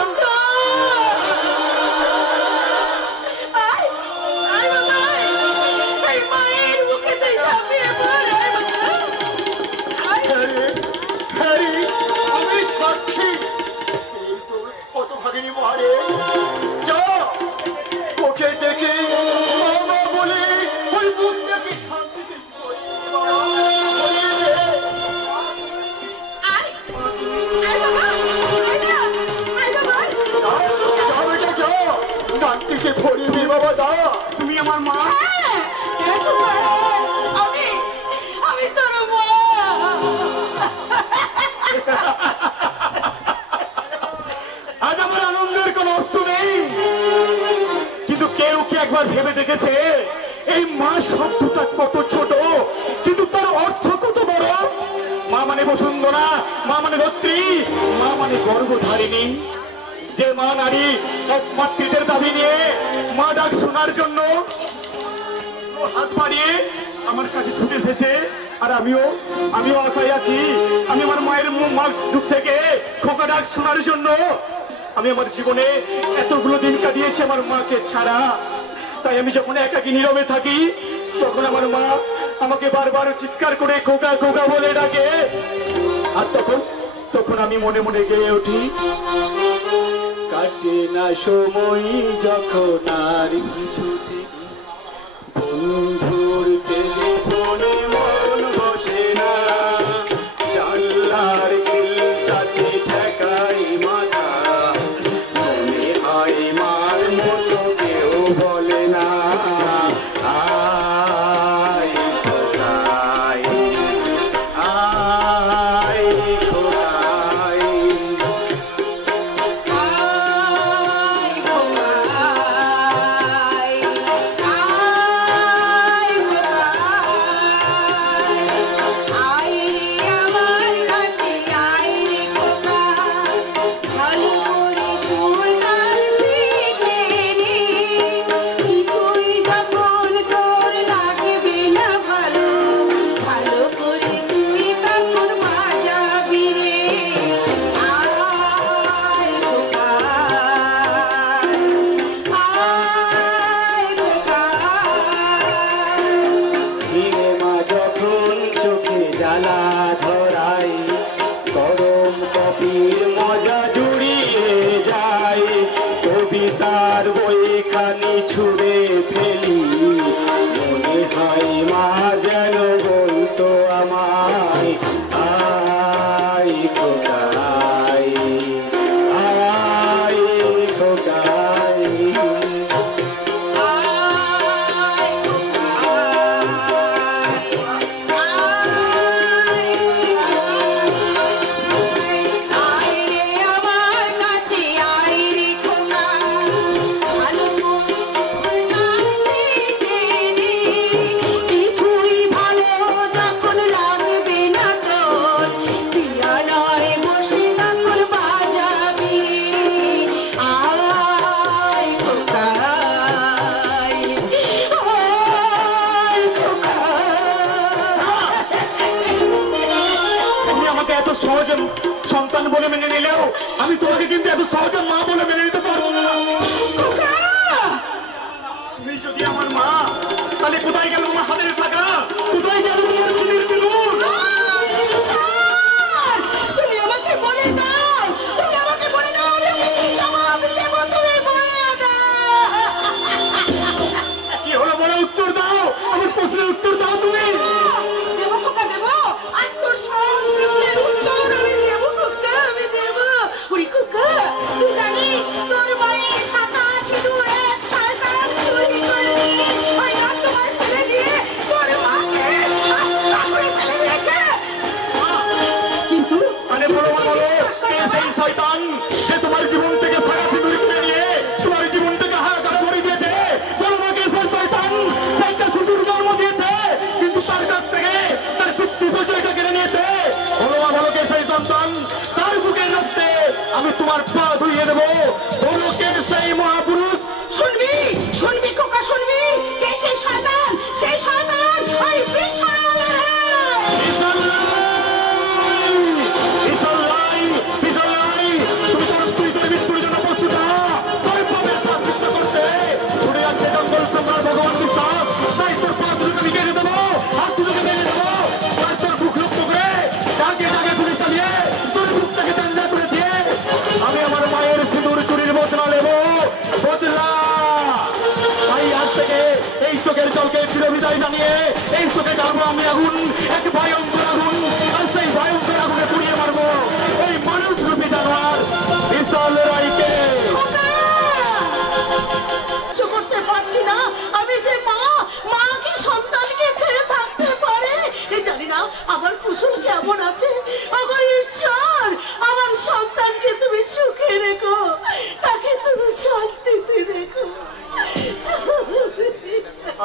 এই মায়ের মুখে চাই ঝাঁপিয়ে পড়। হ্যারি আমি সাক্ষী, এই তোর কত ভাগিনী মহারে। যা ওকে দেখে বাবা বলে ওই মুখটাকে শান্তিতে শান্তিতে ভরিয়ে দে বাবা। দা তুমি আমার মা। আমি তোর মা। আজ আমার আনন্দের কোন অস্ত্র নেই, কিন্তু কেউ কি একবার ভেবে দেখেছে এই মা শব্দটা কত ছোট, কিন্তু তার অর্থ কত বড়? মা মানে বসুন্ধরা, মা মানে ধত্রী, মা মানে গর্ভধারিণী। যে মা নারী এক মাতৃত্বের দাবি নিয়ে মা ডাক শোনার জন্য হাত বাড়িয়ে আমার কাছে ছুটে এসেছে, আর আমিও আশায় আছি। আমি আমার মায়ের মার মুখ থেকে খোকা ডাক শোনার জন্য। আমি আমার জীবনে এতগুলো দিন কাটিয়েছি আমার মাকে ছাড়া, তাই আমি যখন একাকী নীরবে থাকি তখন আমার মা আমাকে বারবার চিৎকার করে খোকা খোকা বলে ডাকে, আর তখন আমি মনে মনে গেয়ে উঠি, কাটে না সময় যখন আর কিছুতে বন্ধুর টেলিফোনে মন বসে না, জানলার গ্রিলটাতে ঠেকাই মাথা, মনে হয় মার মতো কেউ বলে না, আয় খোকাই, আয় খোকাই। আয় খোকা, সহজে সন্তান বলে মেনে নিলেও আমি তোমাকে কিন্তু এত সহজে মা বলে মেনে নিতে পারবো না। তুমি যদি আমার মা, তাহলে কোথায় গেল আমার হাতের শাখা? কোথায় গেল তোমার সিঁদুর সিঁদুর? তুমি আমাকে বলে দাও, তুমি আমাকে বলে দাও, আমি কি জবাব দেব? তুমি বলে দাও। কি হলো বলে উত্তর দাও, আমার প্রশ্নের উত্তর দাও তুমি। দেবো খোকা দেবো, আজ তোর সব প্রশ্নের উত্তর আমি দেবো খোকা, আমি দেবো। ওরে খোকা, তুই জানিস তোর মায়ের শাখা সিঁদুর এক শয়তান চুরি করে নিয়ে ওই রক্তময় ফেলে দিয়ে তোর মাকে আস্তা করে ফেলে দিয়েছে। কিন্তু আরে বলো মা, বলো কে সেই শয়তান যে তোমার জীবন থেকে সারা সিঁদুর কিনে নিয়ে তোমার জীবনটাকে হাহাকার করে দিয়েছে? বলো মা, কে সেই শয়তান যে একটা শিশুর জন্ম দিয়েছে কিন্তু তার কাছ থেকে তার পিতৃ পরিচয়টা কেড়ে নিয়েছে? বলো মা, বলো কে সেই সন্তান তার বুকের রক্তে আমি তোমার পা ধুইয়ে দেবো? বলো কে সেই মহাপুরুষ? শুনবি, শুনবি খোকা, শুনবি কে সেই শয়তান? সেই শয়তান ওই বিশাল তুই তোর মৃত্যুর জন্য প্রস্তুত হ। তোর পাপের প্রায়শ্চিত্ত করতে ছুটে যাচ্ছে জঙ্গল সম্রাট ভগবান বিশ্বাস। তাই তোর পা দুটোকে আমি কেটে দেবো, হাত দুটোকে ভেঙে দেবো, তাই তোর বুক রক্ত করে জাগে জাগে গুলি চালিয়ে তোর বুকটাকে চাঙ্গা করে দিয়ে আমি আমার মায়ের সিঁদুর চুরির বদলা নেবো। বদলা। তাই আজ থেকে এই চোখের জলকে চিরবিদায় জানিয়ে এই চোখে জ্বালবো আমি আগুন, এক ভয়ঙ্কর আগুন। আর সেই ভয়ঙ্কর আগুনে পুড়িয়ে মারবো ওই মানুষ রূপী জানোয়ার বিশাল রায়কে। সহ্য করতে পারছি না। আমি যে মা, মা কি সন্তানকে ছেড়ে থাকতে পারে? এ জানি না আমার কুসুম কেমন আছে। ওগো ঈশ্বর, আমার সন্তানকে তুমি সুখে রেখো, তাকে তুমি শান্তিতে রেখো।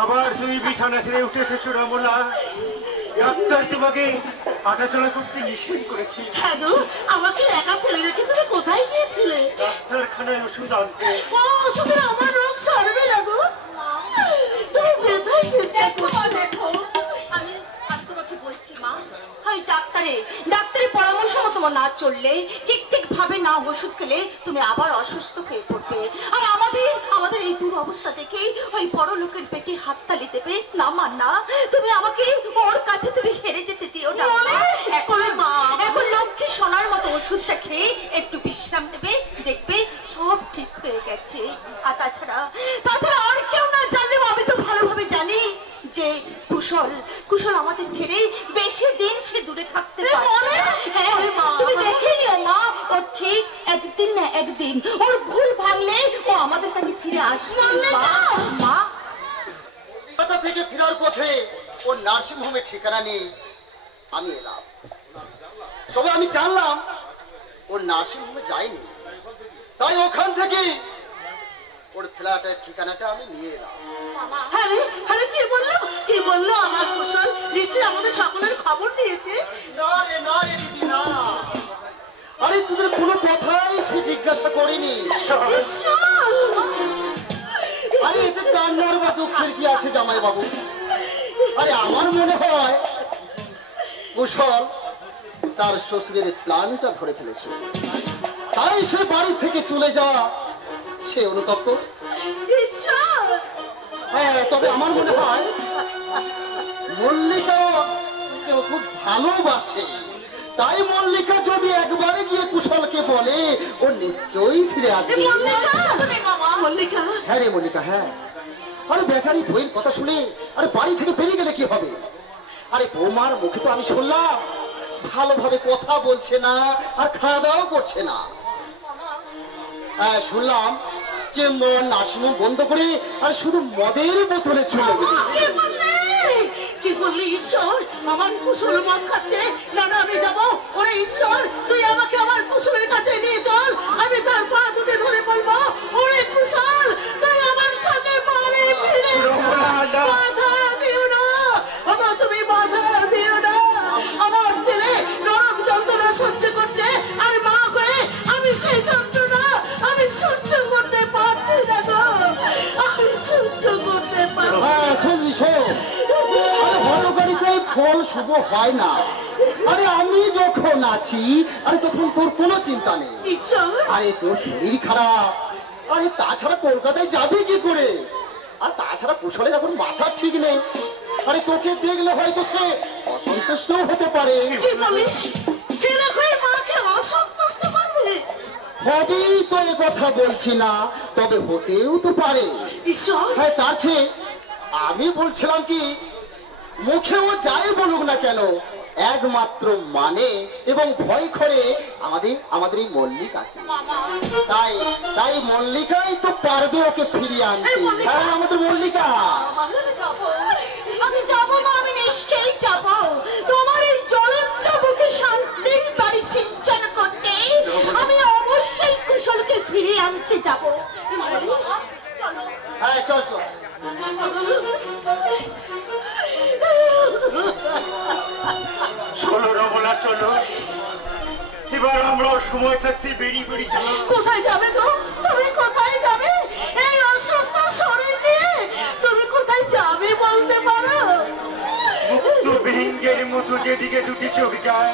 আবার তুমি বিছানা ছেড়ে উঠে এসেছো রমলা। ডাক্তার তোমাকে হাঁটাচলা করতে নিষেধ করেছি। হ্যাঁ গো, আমাকে একা ফেলে রেখে তুমি কোথায় গিয়েছিলে? ডাক্তারখানায় ওষুধ আনতে। ও ওষুধের আমার রোগ সারবে না গো। তুমি বৃথাই চেষ্টা দেখো মা, করছো। দেখো আমি আমি তোমাকে বলছি মা, হয় ডাক্তারের পরামর্শ মতো না চললে, ঠিক ভাবে না ওষুধ খেলে তুমি আবার অসুস্থ হয়ে পড়বে। আর আমাদের এই দুরবস্থা দেখেই ওই বড় লোকের পেটে হাততালি দেবে না। মা না, তুমি আমাকে ওর কাছে তুমি হেরে যেতে দিও না। এখন লক্ষ্মী সোনার মতো ওষুধটা খেয়ে একটু বিশ্রাম নেবে, দেখবে সব ঠিক হয়ে গেছে। আর তাছাড়া আর কেউ না জানলেও আমি তো ভালোভাবে জানি যে কুশল আমাদের ছেড়ে বেশি দিন সে দূরে থাকতে পারে। হ্যাঁ, তুমি দেখে নিও মা, ও ঠিক একদিন না একদিন ওর ভুল ভাঙলে ও আমাদের কাছে ফিরে আসবে। মা কলকাতা থেকে ফেরার পথে ওর নার্সিংহোমের ঠিকানা নিয়ে আমি এলাম। তবে আমি জানলাম ওর নার্সিংহোমে যায়নি, তাই ওখান থেকে ওর ফ্ল্যাটের ঠিকানাটা আমি নিয়ে এলাম। আরে আরে কি বললো আমার কুশল? নিশ্চয়ই আমাদের সকলের খবর নিয়েছে। না রে দিদি না। আরে তোদের কোনো কথাই সে জিজ্ঞাসা করেনি। আরে এতে কান্নার বা দুঃখের কি আছে জামাই বাবু? আরে আমার মনে হয় কুশল তার শ্বশুরের প্ল্যানটা ধরে ফেলেছে, তাই সে বাড়ি থেকে চলে যাওয়া সে অনুতপ্ত। হ্যাঁ, তবে আমার মনে হয় মল্লিকা কেউ খুব ভালোবাসে, তাই মল্লিকা যদি একবারে গিয়ে কুশলকে বলে ও নিশ্চয়ই ফিরে আসবে। মল্লিকা, হ্যাঁ রে মল্লিকা, হ্যাঁ। আরে বেচারি বইয়ের কথা শুনে আরে বাড়ি থেকে বেরিয়ে গেলে কি হবে? আরে বৌমার মুখে তো আমি শুনলাম ভালোভাবে কথা বলছে না আর খাওয়া দাওয়াও করছে না। হ্যাঁ, শুনলাম যে নার্সিংহোম বন্ধ করে আর শুধু মদের বোতলে চলে গেছে। কি বললি ঈশ্বর? আমার কুশল মদ খাচ্ছে। না আমি যাবো। ওরে ঈশ্বর, তুই আমাকে আমার কুশলের কাছে নিয়ে চল। আমি তার পা দুটো ধরে বলবো, ওরে কুশল, তুই আমার সাথে বাড়ি ফিরে যা। বাধা দিও না, তুমি বাধা দিও না। আমার ছেলে নরক যন্ত্রণা সহ্য করছে, আর মা হয়ে আমি সেই যন্ত্রণা আমি সহ্য করতে পারছি না গো। আমি সহ্য করতে পারছি না। হ্যাঁ, শুনলি শোন, হরগাড়িতে ফল শুভ হয় না। আরে আমি যখন আছি, আরে তখন তোর কোনো চিন্তা নেই। ঈশ্বর, আরে তোর শরীর খারাপ, আরে তাছাড়া কলকাতায় যাবি কি করে? আর তাছাড়া কুশলের এখন মাথা ঠিক নেই। আরে তোকে দেখলে হয়তো সে অসন্তুষ্ট হতে পারে। কি বলিস? ছেলে হয়ে মাকে অসন্তুষ্ট করবে? হবেই তো এ কথা বলছি না, তবে হতেও তো পারে। ঈশ্বর, হ্যাঁ, তার চেয়ে আমি বলছিলাম কি, মুখেও যাই বলুক না কেন, একমাত্র মানে এবং ভয় করে আমাদের এই মল্লিকাকে। তাই তাই মল্লিকাই তো পারবে ওকে ফিরিয়ে আনতে। এই মল্লিকা! হ্যাঁ, আমাদের মল্লিকা। আমি যাবো মা, আমি নিশ্চয়ই যাবো তোমার এই জ্বলন্ত বুকে শান্তির বাড়ি সিঞ্চন করতে। আমি অবশ্যই কুশলকে ফিরিয়ে আনতে যাবো। হ্যাঁ, চল চল। চলো রমলা, চলো। এবার আমরাও সময় থাকতে বেরিয়ে বেরিয়ে চলো। কোথায় যাবে গো? তুমি কোথায় যাবে? এই অসুস্থ শরীর নিয়ে তুমি কোথায় যাবে বলতে পারো? মুক্ত ভিঙ্গের মতো যেদিকে দুটি চোখ যায়,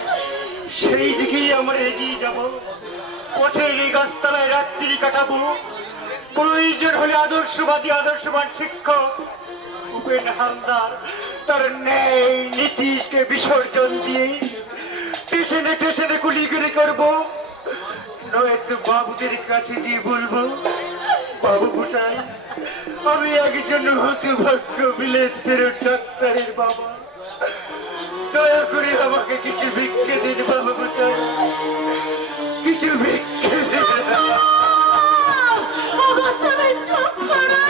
সেই দিকেই আমরা এগিয়ে যাব। পথে এই গাছতলায় রাত্রি কাটাবো। প্রয়োজন হলে আদর্শবান শিক্ষক উপেন হালদার তার ন্যায় নীতিশকে বিসর্জন দিয়ে স্টেশনে স্টেশনে কুলিগিরি করবো। নয়তো বাবুদের কাছে দিয়ে বলবো, বাবু মশাই, আমি একজন হতভাগ্য বিলেত ফেরত ডাক্তারের বাবা, দয়া করে আমাকে কিছু ভিক্ষে দিন বাবু মশাই, কিছু ভিক্ষে দিন। ওগো, তুমি চুপ করো।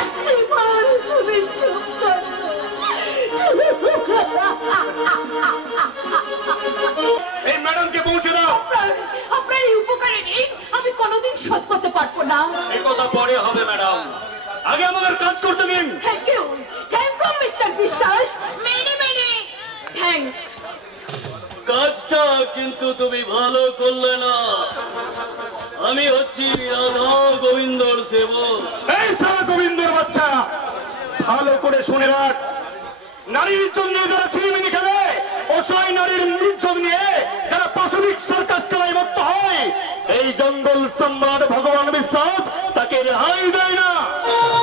একটিবার তুমি চুপ করো। এই ম্যাডামকে পৌঁছে দাও। আপনার এই উপকারে নেই আমি কোনোদিন শোধ করতে পারবো না। এই কথা পরে হবে ম্যাডাম, আগে আমাদের কাজ করতে দিন। থ্যাংক ইউ মিস্টার বিশ্বাস, মেনি থ্যাঙ্কস। কাজটা কিন্তু তুমি ভালো করলে না। আমি হচ্ছি রাধা গোবিন্দর সেবক। এই সারা গোবিন্দর বাচ্চা, ভালো করে শুনে রাখ, নারীর ইজ্জত নিয়ে যারা ছিনিমিনি খেলে, অসহায় নারীর ইজ্জত নিয়ে যারা পাশবিক সার্কাস খেলায় মত্ত হয়, এই জঙ্গল সম্রাট ভগবান বিশ্বাস তাকে রেহাই দেয় না।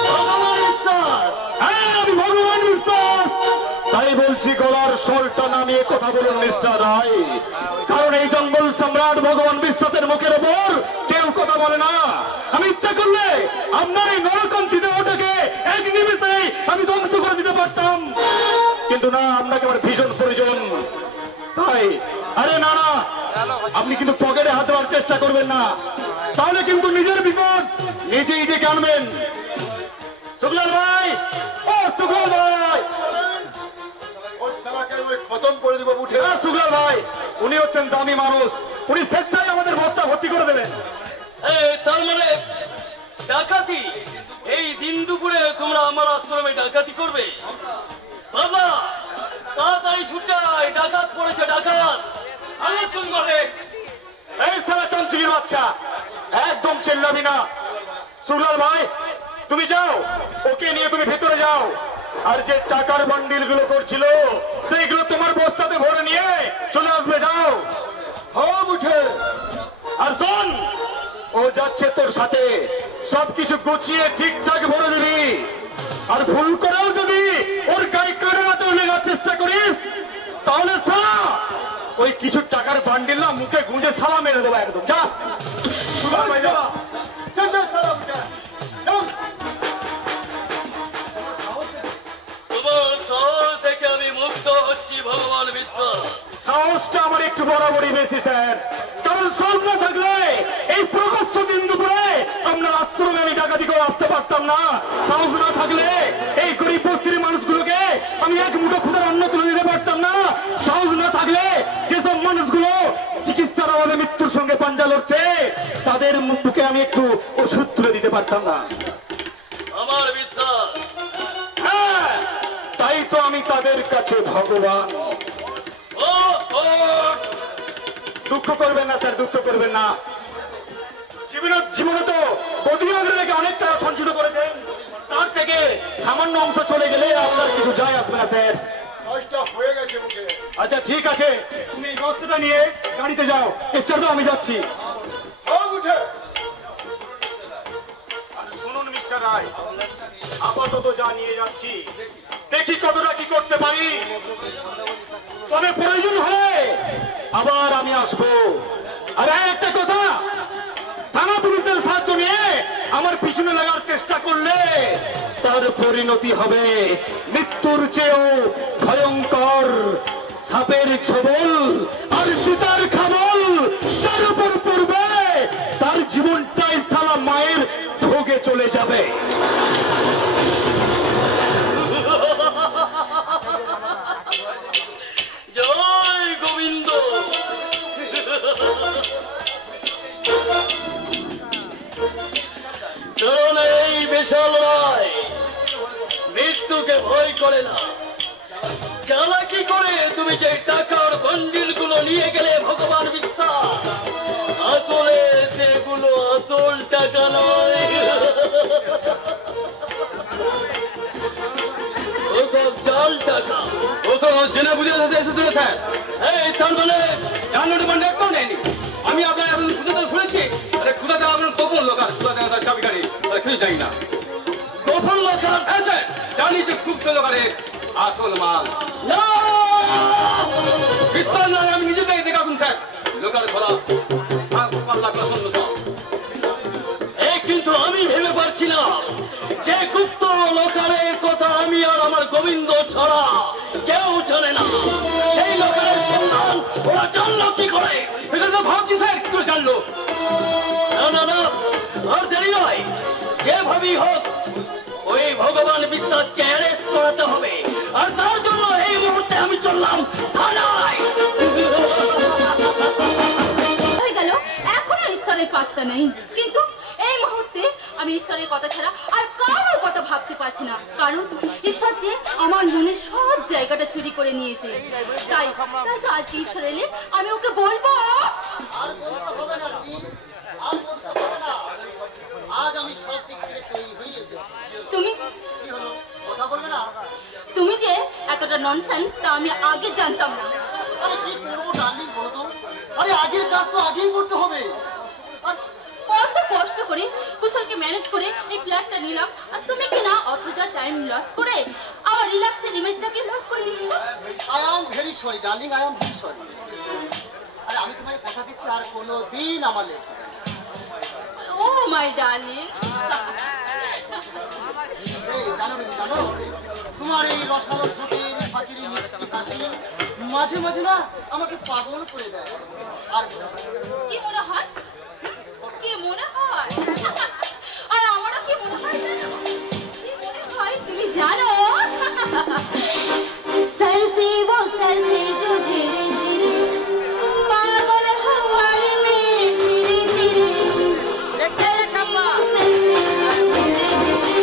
ভগবান বিশ্বাস, হ্যাঁ, আমি ভগবান বিশ্বাস। তাই বলছি, গলার স্বরটা নামিয়ে কথা বলুন মিস্টার রায়, কারণ এই জঙ্গল সম্রাট ভগবান বিশ্বাসের মুখের ওপর কেউ কথা বলে না। আমি ইচ্ছা করলে আপনার এই নরকান্তি দেহটাকে এক নিমেষেই আমি ধ্বংস করে দিতে পারতাম, কিন্তু না, আপনাকে আমার ভীষণ প্রয়োজন। তাই আরে না না, আপনি কিন্তু পকেটে হাত দেওয়ার চেষ্টা করবেন না, তাহলে কিন্তু নিজের বিপদ নিজেই ডেকে আনবেন। শুক্লাল ভাই, ও শুক্লাল ভাই, খতম করে দিব উঠে। হ্যাঁ শুক্লাল ভাই, উনি হচ্ছেন দামি মানুষ, উনি স্বেচ্ছায় আমাদের বস্তা ভর্তি করে দেবেন। তার মানে ডাকাতি? এই দিন দুপুরে তোমরা আমার আশ্রমে ডাকাতি করবে? বাবা তাড়াতাড়ি ছুটাই, ডাকাত পড়েছে, ডাকাত। আগে ফোন করে। এই সারা চঞ্চিকির বাচ্চা, একদম চিল্লাবি না। শুক্লাল ভাই, তুমি যাও, ওকে নিয়ে তুমি ভেতরে যাও, আর যে টাকার বান্ডিল গুলো করছিল সেইগুলো তোমার বস্তাতে ভরে নিয়ে চলে আসবে। যাও, হোক উঠে। আর শোন, ও যাচ্ছে তোর সাথে, সবকিছু গুছিয়ে ঠিকঠাক ভরে দিবি। আর ভুল করেও যদি ওর গায়ে কানে না চলে যাওয়ার চেষ্টা করিস, তাহলে সালা ওই কিছু টাকার বান্ডিল না মুখে গুঁজে সালা মেরে দেবো একদম। যা শুক্লাল ভাই, যা। চল, চল, সালা উঠে। চল। তোমার শহর থেকে আমি মুক্ত হচ্ছি ভগবান বিশ্বাস। সাহসটা আমার একটু বরাবরই বেশি স্যার, কারণ সাহস না থাকলে এই প্রকাশ্য দিন দুপুরে আপনার আশ্রমে আমি ডাকাতি করে আসতে পারতাম না। সাহস না থাকলে এই গরিব বস্তির মানুষগুলোকে আমি এক মুঠো ক্ষুধার অন্ন তুলে দিতে পারতাম না। সাহস না থাকলে যেসব মানুষগুলো চিকিৎসার অভাবে মৃত্যুর সঙ্গে পাঞ্জা লড়ছে, তাদের মুখে আমি একটু ওষুধ তুলে দিতে পারতাম না। আমার বিশ্বাস, হ্যাঁ, তাই তো আমি তাদের কাছে ভগবান। ও কোর্ট, দুঃখ করবেন না স্যার, দুঃখ করবেন না। জীবনে তো প্রতিনিধি রেখে অনেক টাকা সঞ্চিত করেছেন, তার থেকে সামান্য অংশ চলে গেলে আপনার কিছু যায় আসবে না স্যার। কাজটা হয়ে গেছে মুখে। আচ্ছা ঠিক আছে, তুমি এই বস্তুটা নিয়ে গাড়িতে যাও। স্টার্ট দাও, আমি যাচ্ছি। উঠে শুনুন মিস্টার রায়, আপাতত যা নিয়ে যাচ্ছি দেখি কতটা কি করতে পারি, তবে প্রয়োজন হলে আবার আমি আসবো। আর একটা কথা, থানা পুলিশের সাহায্য নিয়ে আমার পিছনে লাগার চেষ্টা করলে তার পরিণতি হবে মৃত্যুর চেয়েও ভয়ঙ্কর। সাপের ছবল আর সীতার খাবল তার উপর পড়বে, তার জীবনটাই সালা মায়ের ভোগে চলে যাবে। জয় গোবিন্দ। কারণ এই বিশাল রায় মৃত্যুকে ভয় করে না। চালাকি করে তুমি যে টাকার বন্ডিল গুলো নিয়ে গেলে ভগবান বিশ্বাস, আসলে সেগুলো আসল টাকা নয়, ওসব জাল টাকা। ওসব জেনে বুঝে এসেছিল স্যার। এই তার মানে জান নোট বন্ড একটাও নেয়নি। আমি আপনার এখন খুঁজে খুলেছি। আরে খুঁজে দেওয়া আপনার গোপন লোক, আর খুঁজে দেওয়া তার চাবিকারি খুঁজে যাই না। গোপন লোকার? হ্যাঁ স্যার, জানি যে গুপ্ত লোকারের আসল মাল। না, বিশ্বাস নয়, আমি নিজে থেকে দেখাশুন স্যার। লোকার খোলা পাল্লা ক্লাস এই কিন্তু আমি ভেবে পারছিলাম যে গুপ্ত লোকারের কথা আমি আর আমার গোবিন্দ ছাড়া কেউ জানে না। সেই লোকারের সন্ধান ওরা জানলো কি করে? সেটা তো ভাবছি স্যার, কি করে জানলো? না না না, আর দেরি নয়, যেভাবেই হোক ওই ভগবান বিশ্বাসকে অ্যারেস্ট করাতে হবে। আর তার জন্য এই মুহূর্তে আমি চললাম থানায়। হয়ে গেল, এখনো ঈশ্বরের পাত্তা নেই। কিন্তু এই মুহূর্তে আমি ঈশ্বরের কথা ছাড়া আর কারোর কথা ভাবতে পারছি না, কারণ ঈশ্বর যে আমার মনের সব জায়গাটা চুরি করে নিয়েছে। তাই তাই তো আজকে ঈশ্বর এলে আমি ওকে বলবো। আর বলতে হবে না রবি, আর বলতে হবে না। আজ আমি সব দিক থেকে তৈরি হয়ে এসেছি। তুমি কি হলো, কথা বলবে না? তুমি যে এতটা ননসেন্স তা আমি আগে জানতাম না। আরে কি করবো ডার্লিং বলো তো? আরে আগের কাজ তো আগেই করতে হবে। আর কত কষ্ট করে কুশলকে ম্যানেজ করে এই ফ্ল্যাটটা নিলাম, আর তুমি কি না অতটা টাইম লস করে আমার রিল্যাক্সের ইমেজটাকে লস করে দিচ্ছ। I am very sorry darling, I am very sorry. আরে আমি তোমাকে কথা দিচ্ছি আর কোনো দিন আমার লেট হবে না। ও মাই ডার্লিং। এই জানো রবি, জানো তোমার এই রসালো ঠোঁটের ফাঁকির মিষ্টি হাসি মাঝে মাঝে না আমাকে পাগল করে দেয়। আর কি মনে হয়? কি মনে হয়? আর আমারও কি মনে হয় জানো? কি মনে হয় তুমি জানো? सर से वो सर से जो धीरे धीरे पागल हमारे में धीरे धीरे सर से जो धीरे धीरे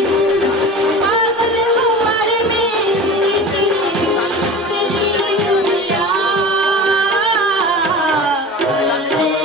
पागल हमारे में धीरे धीरे तेरी दुनिया बदल गई।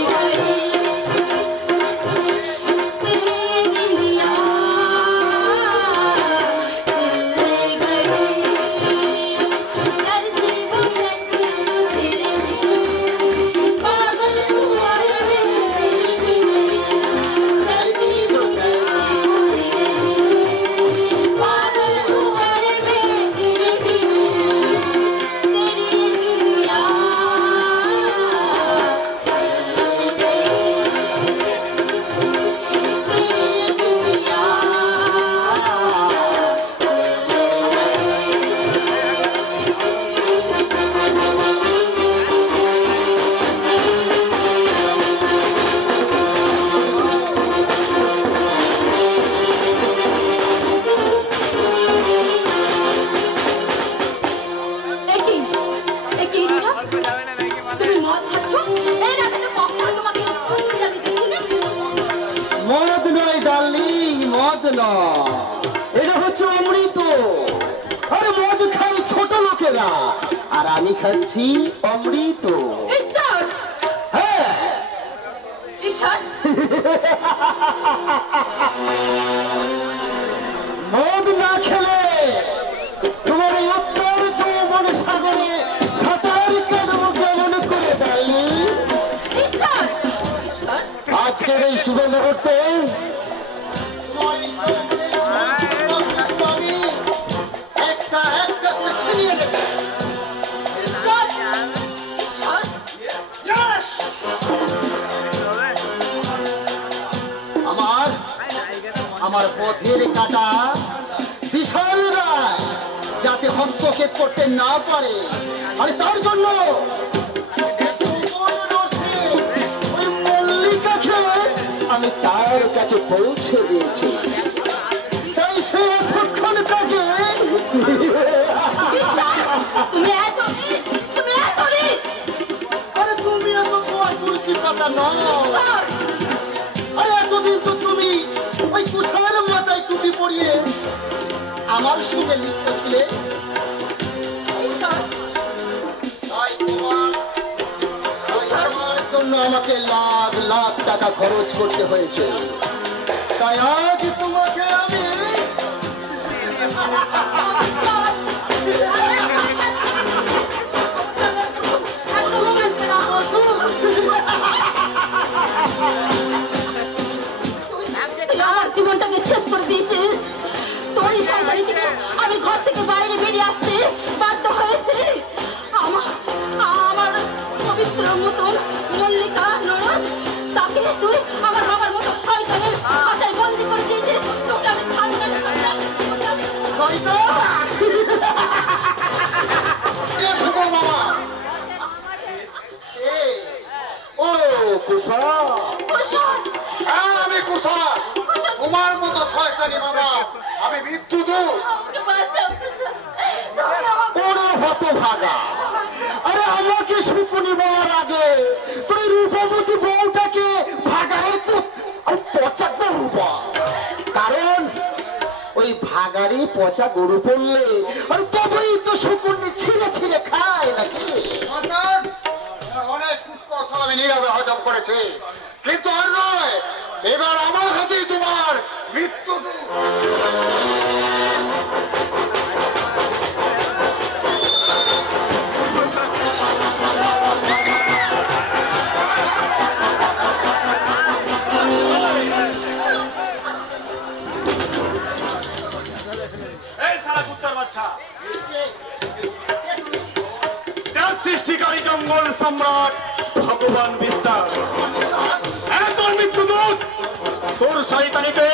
তুমি মদ খাচ্ছ? এর আগে তো কখনো তোমাকে সত্যি আমি দেখিনি। মদ নয় ডার্লিং, মদ নয়, এটা হচ্ছে অমৃত। আরে মদ খাই ছোট লোকেরা, আর আমি খাচ্ছি অমৃত। ঈশ্বর, হ্যাঁ ঈশ্বর, মদ না খেলে তোমার এই উত্তর যৌবন সাগর শুভ মুহূর্তে আমি একটা একটা করে ছিনিয়ে নেব। ঈশ্বর, ঈশ্বর, Yes! আমার পথের কাটা বিশাল রায় যাতে হস্তক্ষেপ করতে না পারে, আর তার জন্য ওই মল্লিকাকে আমি তার কাছে পৌঁছে দিয়েছি। তাই সে এতক্ষণ তাকে ঈশ্বর, তুমি এত নীচ, তুমি এত নীচ। আরে তুমি এত তোমার তুলসী পাতা নয়। ঈশ্বর, আরে এতদিন তো তুমি ওই কুশালের মাথায় টুপি পরিয়ে আমার সঙ্গে লিপ্ত ছিলে। ঈশ্বর, তাই তোমার জন্য আমাকে লাখ লাখ টাকা খরচ করতে হয়েছে। তাই আজ তোমাকে আমি আমার জীবনটাকে শেষ করে দিয়েছিস। তোর এই শয়তানি থেকে আমি ঘর থেকে বাইরে বেরিয়ে আসতে বাধ্য হয়েছি। আমার পবিত্র মতন মল্লিকা নরদ, তাকে তুই আমার বাবার মতো শয়তানের খাতায় বন্দি করে দিয়েছিস। তোকে আমি ছাড়ব না শয়তান, তোকে আমি ও কুশল, কুশল, আমি কুশল, তোমার মতো শয়তানি বাবা আমি মৃত্যুদূত। বাঁচাও কুশল, ওরে হতভাগা। আরে আমাকে শুকুনি বলার আগে তুই রূপবতী বউটাকে ভাগাড়ের পচা গরু বল। কারণ ওই ভাগাড়ি পচা গরু পড়লে আর তবেই তো শুকুনি ছিঁড়ে ছিঁড়ে খায় নাকি। শয়তান, তোমার অনেক কুটকৌশল আমি নীরবে হজম করেছি, কিন্তু আর নয়, এবার আমার হাতেই তোমার মৃত্যুদূত। এই সারা কুত্তার বাচ্চা, তার সৃষ্টিকারী জঙ্গল সম্রাট ভগবান বিশ্বাস, তোর মৃত্যুদূত। তোর শয়তানিতে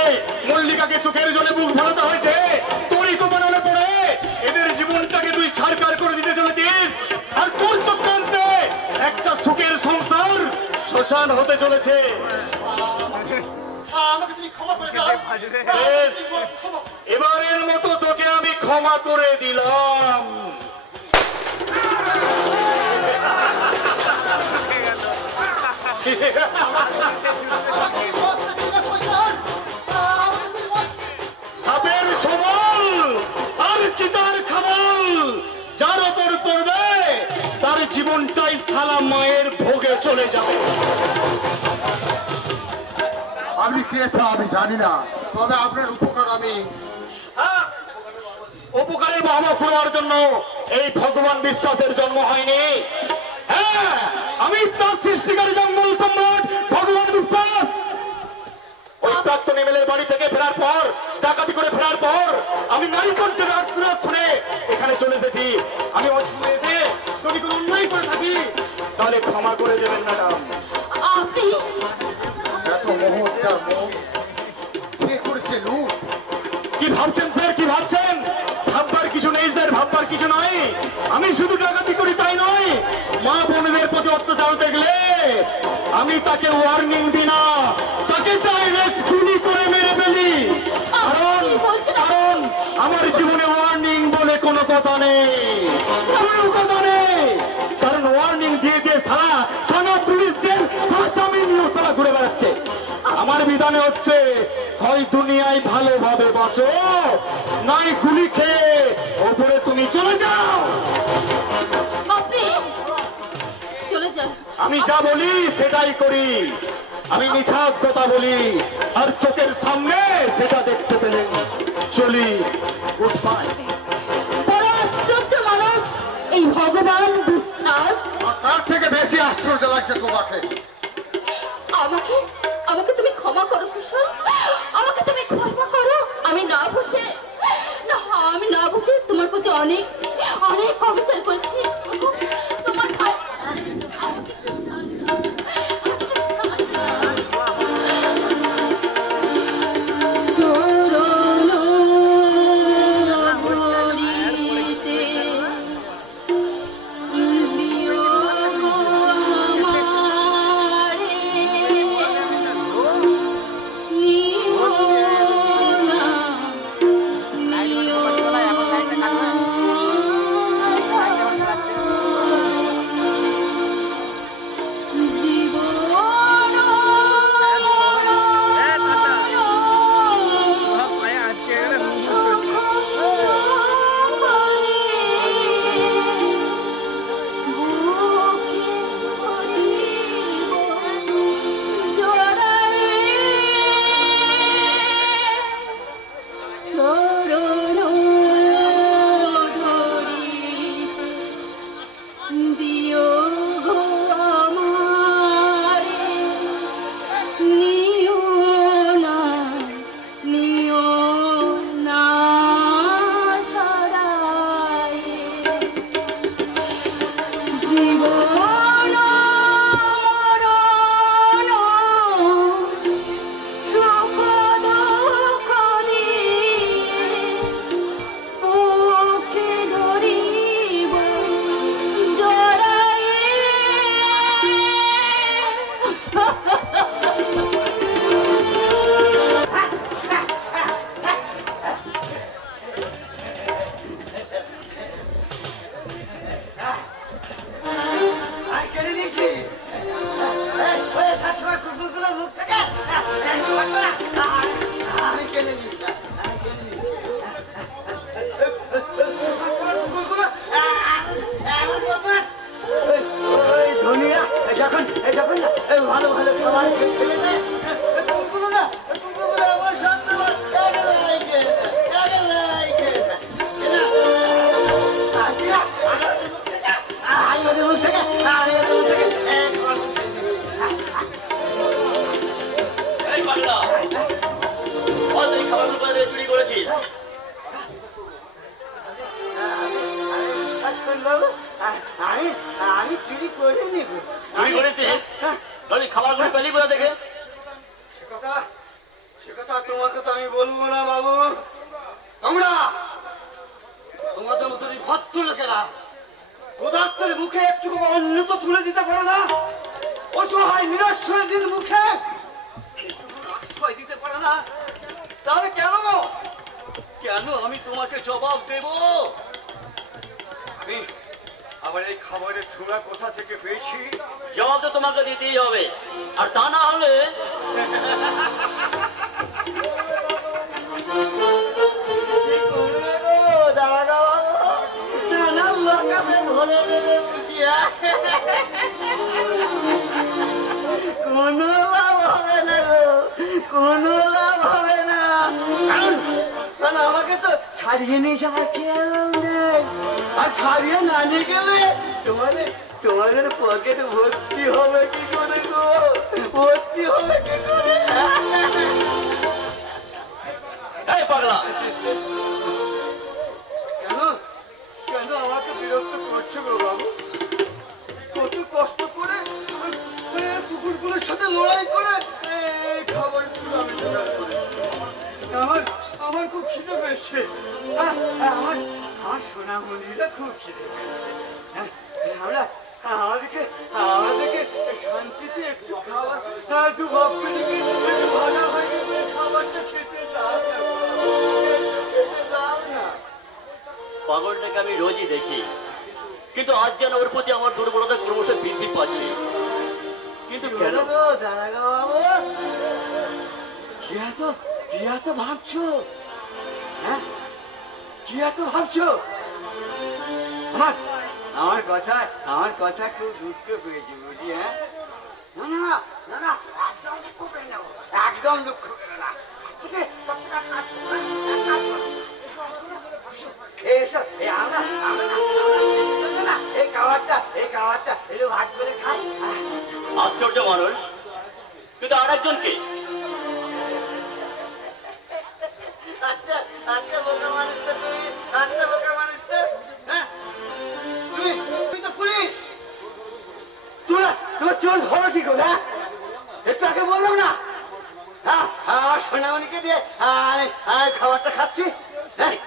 মল্লিকাকে চোখের জলে বুক ভালাতে হয়েছে। তোরই তো বানালে পড়ে এদের জীবনটাকে তুই ছাড়কার করে দিতে চলেছিস, আর তোর চক্রান্তে একটা সুখের সংসার শ্মশান হতে চলেছে। আমাকে তুমি ক্ষমা করে দাও। বেশ, এবারের মতো তোকে আমি ক্ষমা করে দিলাম। সাপের সবল আর চিতার খাবল যার ওপর পড়বে তার জীবনটাই সালা মায়ের ভোগে চলে যাবে। আমি কে তা আমি জানি না, তবে আপনার উপকার আমি উপকারের বাহবা করার জন্য এই ভগবান বিশ্বাসের জন্ম হয়নি। হ্যাঁ, আমি তার সৃষ্টিকারী জঙ্গল সম্রাট ভগবান বিশ্বাস। ওই প্রাক্তন এমএলএর বাড়ি থেকে ফেরার পর, ডাকাতি করে ফেরার পর আমি নারী কণ্ঠের আর্তনাদ শুনে এখানে চলে এসেছি। আমি অসময়ে এসে যদি কোনো অন্যায় করে থাকি তাহলে ক্ষমা করে দেবেন ম্যাডাম। আপনি এত মহৎকার মুখ, সে করেছে লুট। কি ভাবছেন স্যার, কি ভাবছেন? ভাববার কিছু নেই স্যার, ভাববার কিছু নয়। আমি শুধু ডাকাতি করি তাই নয়, মা বোনদের প্রতি অত্যাচার দেখলে আমি তাকে ওয়ার্নিং দিই না, তাকে ডাইরেক্ট গুলি করে মেরে ফেলি। কারণ কারণ আমার জীবনে ওয়ার্নিং বলে কোনো কথা নেই, কোনো কথা নেই। কারণ ওয়ার্নিং দিয়ে দিয়ে সারা থানা পুলিশ জেল সারা জামিন নিয়েও সারা ঘুরে বেড়াচ্ছে। আমার বিধানে হচ্ছে, হয় দুনিয়ায় ভালোভাবে বাঁচো, নাই গুলি খেয়ে ওপরে তুমি চলে যাও। আপনি চলে যান। আমি যা বলি সেটাই করি, আমি মিথ্যা কথা বলি আর চোখের সামনে সেটা দেখতে পেলেন চলি। Good bye. বড় আশ্চর্য মানুষ এই ভগবান বিশ্বাস। আর তার থেকে বেশি আশ্চর্য লাগছে তোমাকে। আমাকে আমাকে তুমি কাছে অনেক অনেক অবিচার করেছি। তোমার ভাই আমাকে ভালো ভালো খাবার চুরি করেছিস? আমি চুরি করে নিব। চুরি করেছিস? খাবারগুলো পেলি কোথা থেকে? সে কথা তোমাকে তো আমি বলবো না বাবু। তোমাদের মতো ভদ্র লোকেরা ক্ষুধার্তের মুখে একটু অন্ন তো তুলে দিতে পারো না? অসহায় নিরস্বদের মুখে আশ্রয় দিতে পারো না? তাহলে কেন কেন আমি তোমাকে জবাব দেব? আমি আবার এই খাবারের ঠোঙা কোথা থেকে পেয়েছি? জবাব তো তোমাকে দিতেই হবে, আর তা না হলে ভরে দেবে বুঝিয়া কোনো লাভ হবে না গো, কোনো লাভ হবে না। কারণ আমাকে তো ছাড়িয়ে নিয়ে যাওয়ার কেউ নেই, আর ছাড়িয়ে না নিয়ে গেলে তোমাদের পকেট ভর্তি হবে কি করে গো? ভর্তি হবে কি করে? এই পাগলা, কেন আমাকে বিরক্ত করছো গো বাবু? কত কষ্ট করে কুকুরগুলোর সাথে লড়াই করে খাবার আমি জোগাড় করেছি। আমার খুব খিদে পেয়েছে। আমার সোনামণিরা খুব খিদে পেয়েছে। আমাদেরকে শান্তিতে একটু খাবার দু ভাবতে দিকে একটু ভাজা হয়ে গেছে, খাবারটা খেতে দাও না, খেতে দাও না। পাগলটাকে আমি রোজই দেখি, কিন্তু আজ যেন ওর প্রতি আমার দুর্বলতা ক্রমশ বৃদ্ধি পাচ্ছে। কিন্তু কেন? কি এত ভাবছো? হ্যাঁ, কি এত ভাবছো? আমার কথা খুব দুঃখ পেয়েছি বুঝি। হ্যাঁ, না না না না, একদম দুঃখ পেয়ে যাবো, একদম দুঃখ পেয়ে না। আশ্চর্য মানুষ, কিন্তু আর একজনকে আচ্ছা বোকা মানুষ তো তুমি, আচ্ছা বোকা মানুষ তো চোর হলো কি করে? একটু আগে বললাম না, হ্যাঁ আমার সোনামণিকে দিয়ে আমি খাবারটা খাচ্ছি।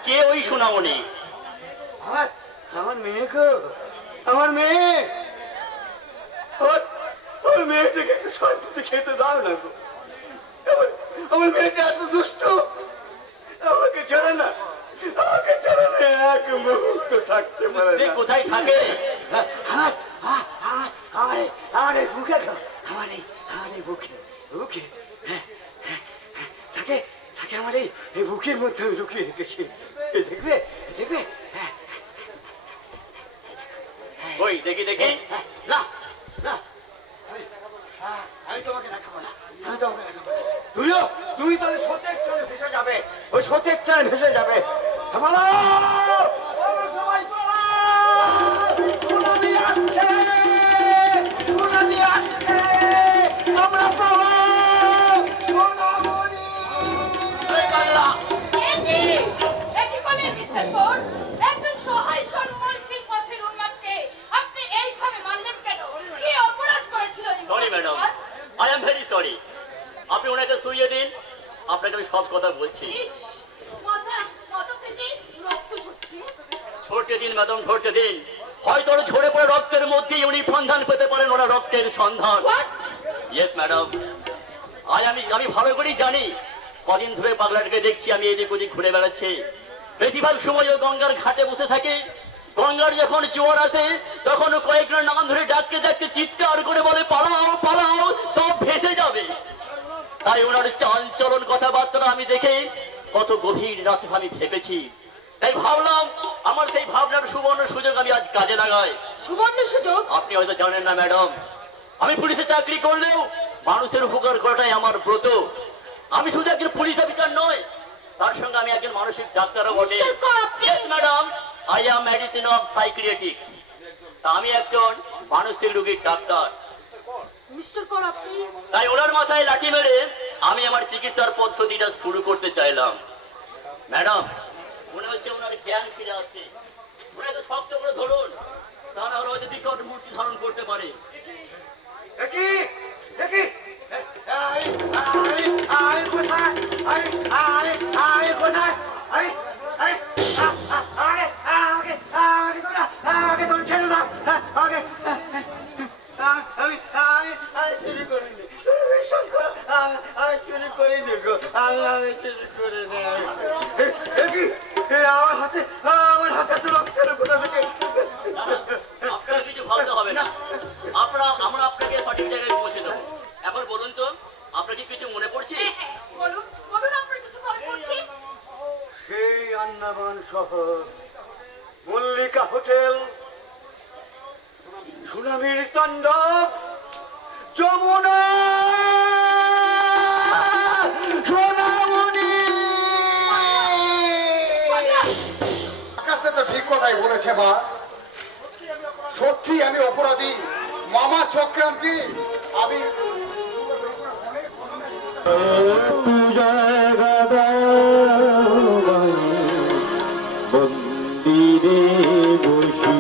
কে ওই সোনামণি? আমার মেয়ে গো, আমার মেয়ে। ওর মেয়েটাকে একটু শান্তিতে খেতে দাও না গো। আমার মেয়েটা এত দুষ্ট, আমাকে ছেড়ে না, আমাকে ছেড়ে না এক মুহূর্ত থাকতে পারে না। কোথায় থাকে? আমার এই বুকে, আমার এই বুকে বুকে থাকে থাকে, আমার এই বুকের মধ্যে আমি লুকিয়ে রেখেছি। দেখবে দেখবে, ওই দেখি দেখি। না না, আমি তোমাকে রাখাবো না, আমি তোমাকে রাখাবো না। তুমি তাহলে সত্যের চলে ভেসে যাবে, ওই সত্যের চলে ভেসে যাবে। সবাই আসছে, আসছে, তোমরা একজন সহায় সম্মানশীল পথের উন্মাদকে আপনি এইভাবে মানলেন কেন? কি অপরাধ করেছিল? Sorry madam, I am very sorry. আপনি ওনাকে শুইয়ে দিন, আপনাকে আমি সব কথা বলছি। মাথা থেকে রক্ত ঝরছে। ঝরতে দিন ম্যাডাম, ঝরতে দিন। হয়তো ওরা ঝরে পড়ে রক্তের মধ্যেই উনি সন্ধান পেতে পারেন, ওরা রক্তের সন্ধান। ইয়েস ম্যাডাম, আমি ভালো করেই জানি। কদিন ধরে পাগলাটাকে দেখছি আমি এদিক ওদিক ঘুরে বেড়াচ্ছে। বেশিরভাগ সময় ও গঙ্গার ঘাটে বসে থাকে। গঙ্গার যখন জোয়ার আসে তখন কয়েকজন নাম ধরে ডাকতে ডাকতে চিৎকার করে বলে পালাও পালাও, সব ভেসে যাবে। তাই ওনার চাল চলন কথাবার্তা আমি দেখে কত গভীর রাতে আমি ভেবেছি। তাই ভাবলাম আমার সেই ভাবনার সুবর্ণ সুযোগ আমি আজ কাজে লাগাই। সুবর্ণ সুযোগ? আপনি হয়তো জানেন না ম্যাডাম, আমি পুলিশে চাকরি করলেও মানুষের উপকার করাটাই আমার ব্রত। আমি শুধু একজন পুলিশ অফিসার নয়, তার সঙ্গে আমি একজন মানসিক ডাক্তারও বটে। Madam, I am medicine of psychiatric. আমি একজন মানসিক রোগীর ডাক্তার। মিস্টার কর আপনি? তাই ওনার মাথায় লাঠি মেরে আমি আমার চিকিৎসার পদ্ধতিটা শুরু করতে চাইলাম। ম্যাডাম, মনে হচ্ছে ওনার জ্ঞান ফিরে আসছে। ওনাকে শক্ত করে ধরুন, তারা হয়তো বিকট মূর্তি ধারণ করতে পারে। দেখি দেখি, আমি কোথায়, আমি কোথায়, আমাকে তোমরা ছেড়ে দাও, আমাকে আমি চুরি করিনি, বিশ্বাস করো, আমি চুরি করিনি গো, আমি চুরি করিনি। আমার হাতে তো রক্তের কোথা থেকে। আপনার কিছু ভাবতে হবে না, আমরা আপনাকে সঠিক জায়গায় পৌঁছে দেবো। এখন বলুন তো, আপনার কি কিছু মনে পড়ছে? বলুন বলুন, আপনার কিছু মনে পড়ছে? সেই আন্দামান শহর, মল্লিকা হোটেল, সুনামির তাণ্ডব, যমুনা, সোনামণি। আকাশে তো ঠিক কথাই বলেছে মা, সত্যি আমি অপরাধী, মামা চক্রান্তি। আমি মন্দিরে বসি,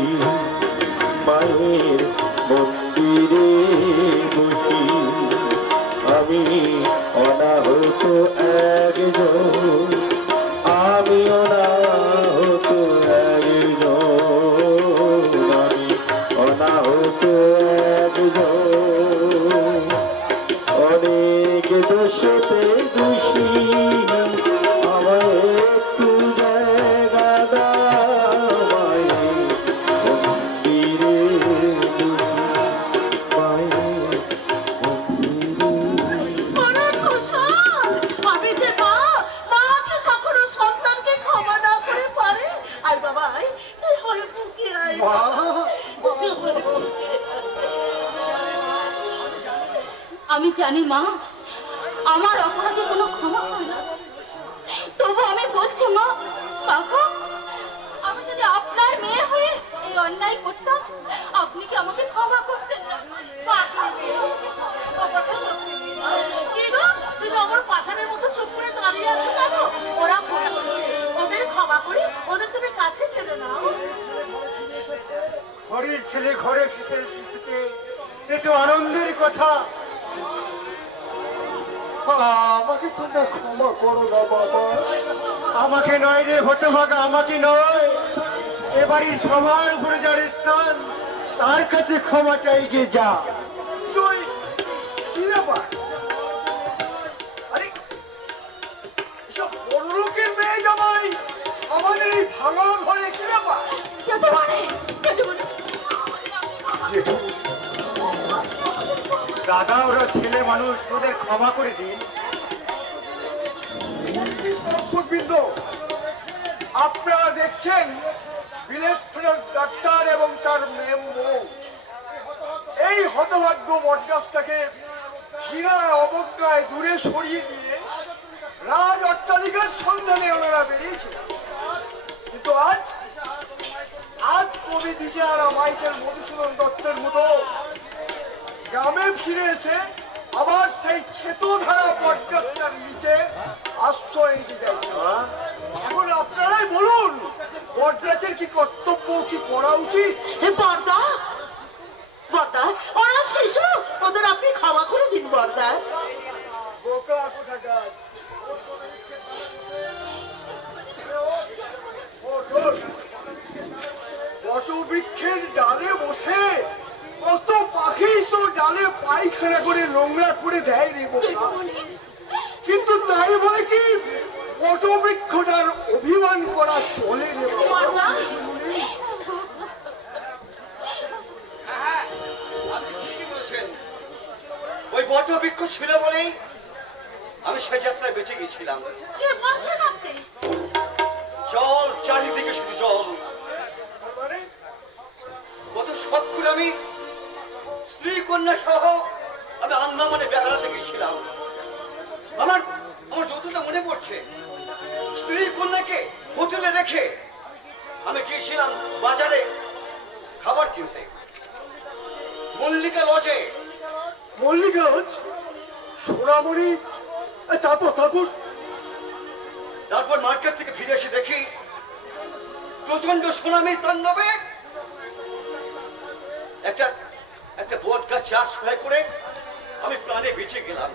মায়ের মন্দিরে বসি, আমি অনাহত একজন, আমি অনাহত একজন, আমি অনাহত একজন, অনেক দোষতে দোষী, আমার একটু জায়গা দাও, মন্দিরে বসি, মায়ের মন্দিরে। আমি যে মাকে কখনো সন্তানকে ক্ষমা না করে পারে। আই বাবা, তুই হরে বুকে আয়, তুই হরে বুকে আয়। আমি জানি মা, আমার অপরাধে কোনো ক্ষমা হয় না। তবু আমি বলছি মা, কাকা, আমি যদি আপনার মেয়ে হয়ে এই অন্যায় করতাম, আপনি কি আমাকে ক্ষমা করতেন না? কি গো, তুমি আমার পাষাণের মতো চুপ করে দাঁড়িয়ে আছো কেন? ওরা ভুল করছে, ওদের ক্ষমা করি, ওদের তুমি কাছে টেনে নাও। ঘরের ছেলে ঘরে কিসের পিছুতে, এ তো আনন্দের কথা। আমাকে তোমরা ক্ষমা করো না বাবা। আমাকে নয় রে হতভাগা, আমাকে নয়, এবারই সবার উপরে যার স্থান তার কাছে ক্ষমা চাই গিয়ে যা। তুই কি ব্যাপার? আরে এসব বড় লোকের মেয়ে জামাই আমাদের এই ভাঙা ঘরে কি ব্যাপার? দাদা ওরা ছেলে মানুষ, ওদের ক্ষমা করে দিন। দর্শকবৃন্দ, আপনারা দেখছেন বিলেত ফেরত ডাক্তার এবং তার মেয়ে বউ এই হতভাগ্য বটগাছটাকে ঘৃণার অবজ্ঞায় দূরে সরিয়ে দিয়ে রাজ অট্টালিকার সন্ধানে ওনারা বেরিয়েছিল। কিন্তু আজ কবি দিশেহারা মাইকেল মধুসূদন দত্তের মতো গ্রামে ফিরে এসে আবার সেই ক্ষেতধারা বটগাছটার নিচে আশ্রয় নিতে চাইছে। এখন আপনারাই বলুন, বটগাছের কি কর্তব্য, কি করা উচিত? বর্দা, বর্দা, ওরা শিশু, ওদের আপনি ক্ষমা করে দিন বর্দা। বোকা কোথাকার। বটবৃক্ষের ডালে বসে কত পাখি তো ডালে পায়খানা করে নোংরা করে দেয় রে বোকা। কিন্তু তাই বলে কি বটবৃক্ষটার অভিমান করা চলে রে বোকা? আপনি ঠিকই বলেছেন, ওই বটবৃক্ষ ছিল বলেই আমি সে যাত্রায় বেঁচে গেছিলাম। কি বলছেন আপনি? জল, চারিদিকে শুধু জল। মানে গত সৎকুর আমি স্ত্রী কন্যা সহ আমি আন্দামানে বেড়াতে গেছিলাম। আমার যতটা মনে পড়ছে, স্ত্রী কন্যাকে হোটেলে রেখে আমি গিয়েছিলাম বাজারে খাবার কিনতে, মল্লিকা লজে। মল্লিকা লজ, সোনামণি, তারপর মার্কেট থেকে ফিরে এসে দেখি প্রচন্ড সুনামি তাণ্ডবে একটা বট গাছ চাষ করে আমি প্রাণে বেঁচে গেলাম।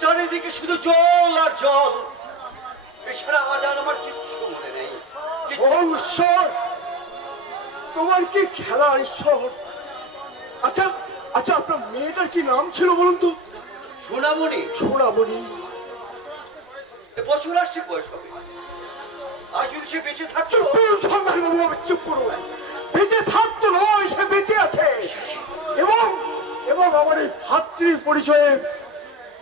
চারিদিকে শুধু জল আর জল, এছাড়া আজ আর আমার কিচ্ছু মনে নেই। ও ঈশ্বর, তোমার কি খেলার ঈশ্বর! আচ্ছা আচ্ছা, আপনার মেয়েটার কি নাম ছিল বলুন তো? সোনামণি। সোনামণি। বছর আসছে বয়স হবে। আজ যদি সে বেঁচে থাকতো। সন্ধানবাবু, চুপ করো। বেঁচে থাকতো নয়, সে বেঁচে আছে এবং আমার এই ভাতৃ পরিচয়ে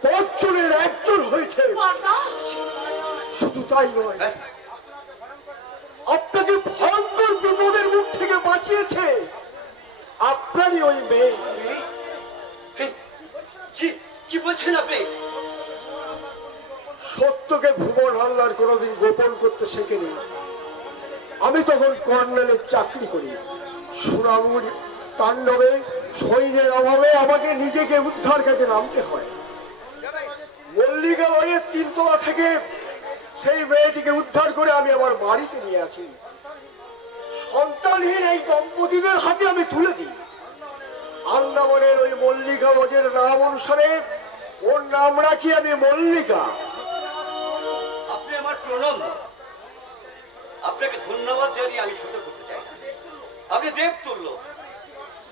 ৫ জনের একজন হয়েছে। শুধু তাই নয়, আপনাকে ভয়ঙ্কর বিপদের মুখ থেকে বাঁচিয়েছে আপনারই ওই মেয়ে। কি বলছেন আপনি? সত্যকে ভুবন হালদার কোনোদিন গোপন করতে শেখেনি। আমি তখন কর্নেলের চাকরি করি। সুনামুর তাণ্ডবে, সৈন্যের অভাবে আমাকে নিজেকে উদ্ধার কাজে নামতে হয়। মল্লিকা লজের ৩ তলা থেকে সেই মেয়েটিকে উদ্ধার করে আমি আমার বাড়িতে নিয়ে আসি। সন্তানহীন এই দম্পতিদের হাতে আমি তুলে দিই। আন্দামানের ওই মল্লিকা লজের নাম অনুসারে ওর নাম রাখি আমি মল্লিকা। আপনি আমার প্রণাম। আপনাকে ধন্যবাদ জানিয়ে আমি শুরু করতে চাই। আপনি দেবতুল্য,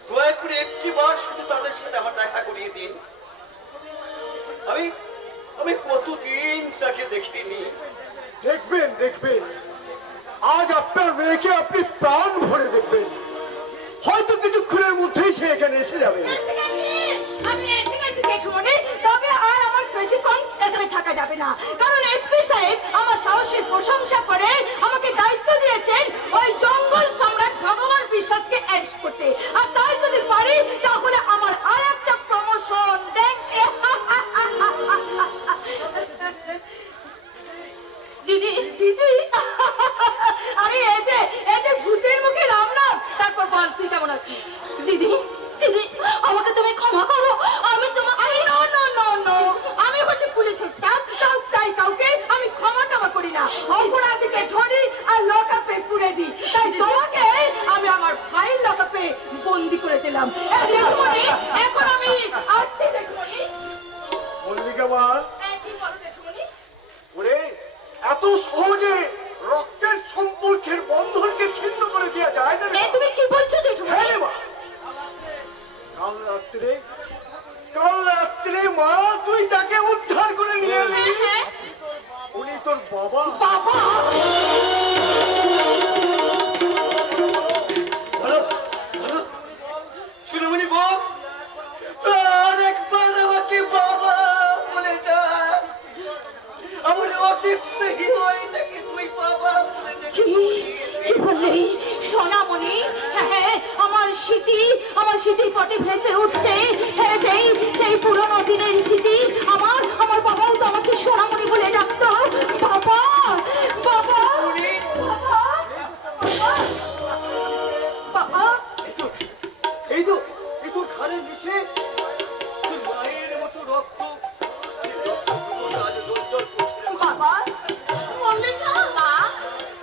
দয়া করে একটি বার শুধু তাদের সাথে আমার দেখা করিয়ে দিন। আমি কতদিন তাকে দেখিনি। দেখবেন আজ আপনার মেয়েকে আপনি প্রাণ ভরে দেখবেন। হয়তো কিছুক্ষণের মধ্যেই সে এখানে এসে যাবে। আমি এসে গেছি জেঠুমনি, তবে আর আমার বেশিক্ষণ এখানে থাকা যাবে না, কারণ এসপি সাহেব আমার সাহসের প্রশংসা করে আমাকে দায়িত্ব দিয়েছেন ওই জঙ্গল সম্রাট ভগবান বিশ্বাসকে অ্যারেস্ট করতে। আর তাই যদি পারি তাহলে আমার আর একটা প্রমোশন। দিদি দিদি, আরে এই যে ভূতের মুখে রাম নাম। তারপর বল, তুই কেমন আছিস? দিদি দিদি, আমাকে তুমি ক্ষমা করো। আমি তোমাকে আমি হচ্ছে পুলিশের স্টাফ, তাই কাউকে আমি ক্ষমা টমা করি না। অপরাধীকে ধরি আর লকআপে পুরে দিই। তাই সোনামণি, হ্যাঁ আমার স্মৃতি পটে ভেসে উঠছে। হ্যাঁ সেই পুরনো দিনের স্মৃতি। আমার বাবাও তো আমাকে সোনামণি বলে ডাকতো। বাবা বাবা বাবা বাবা। এই তো ঘাড়ে মিশে তোর মায়ের মতো রক্ত বাবা মল্লিকা,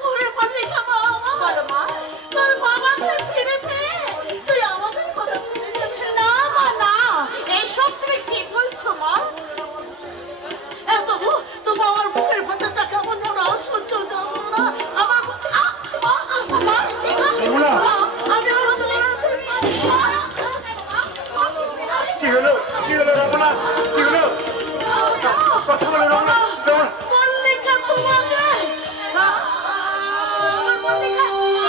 ওরে মল্লিকা বাবা, বলো মা। তোর বাবাকে ফিরে পেয়ে তুই আমাদের কথা ফিরে যাবি না? মা না, এইসব তুমি কি বলছো মা? তো বাবার বুকের ভেতরটা কেমন যেন অসহ্য যন্ত্রণা। আমার আমি কি হলো রমনা, কি হলো? কথা বলো রমনা। মল্লিকা তোমাকে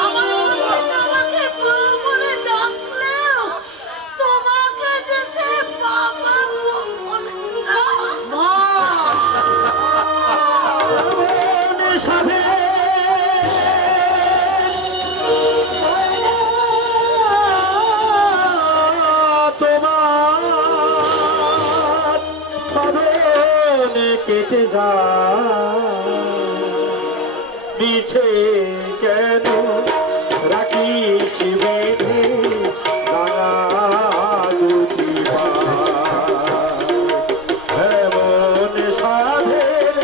আমাকে মা বলে ডাকলেও তোমাকে যে সে বাবা বলে মা। সাথে কেটে যায় মিছে কেন রাখিস বেঁধে এমন সাধের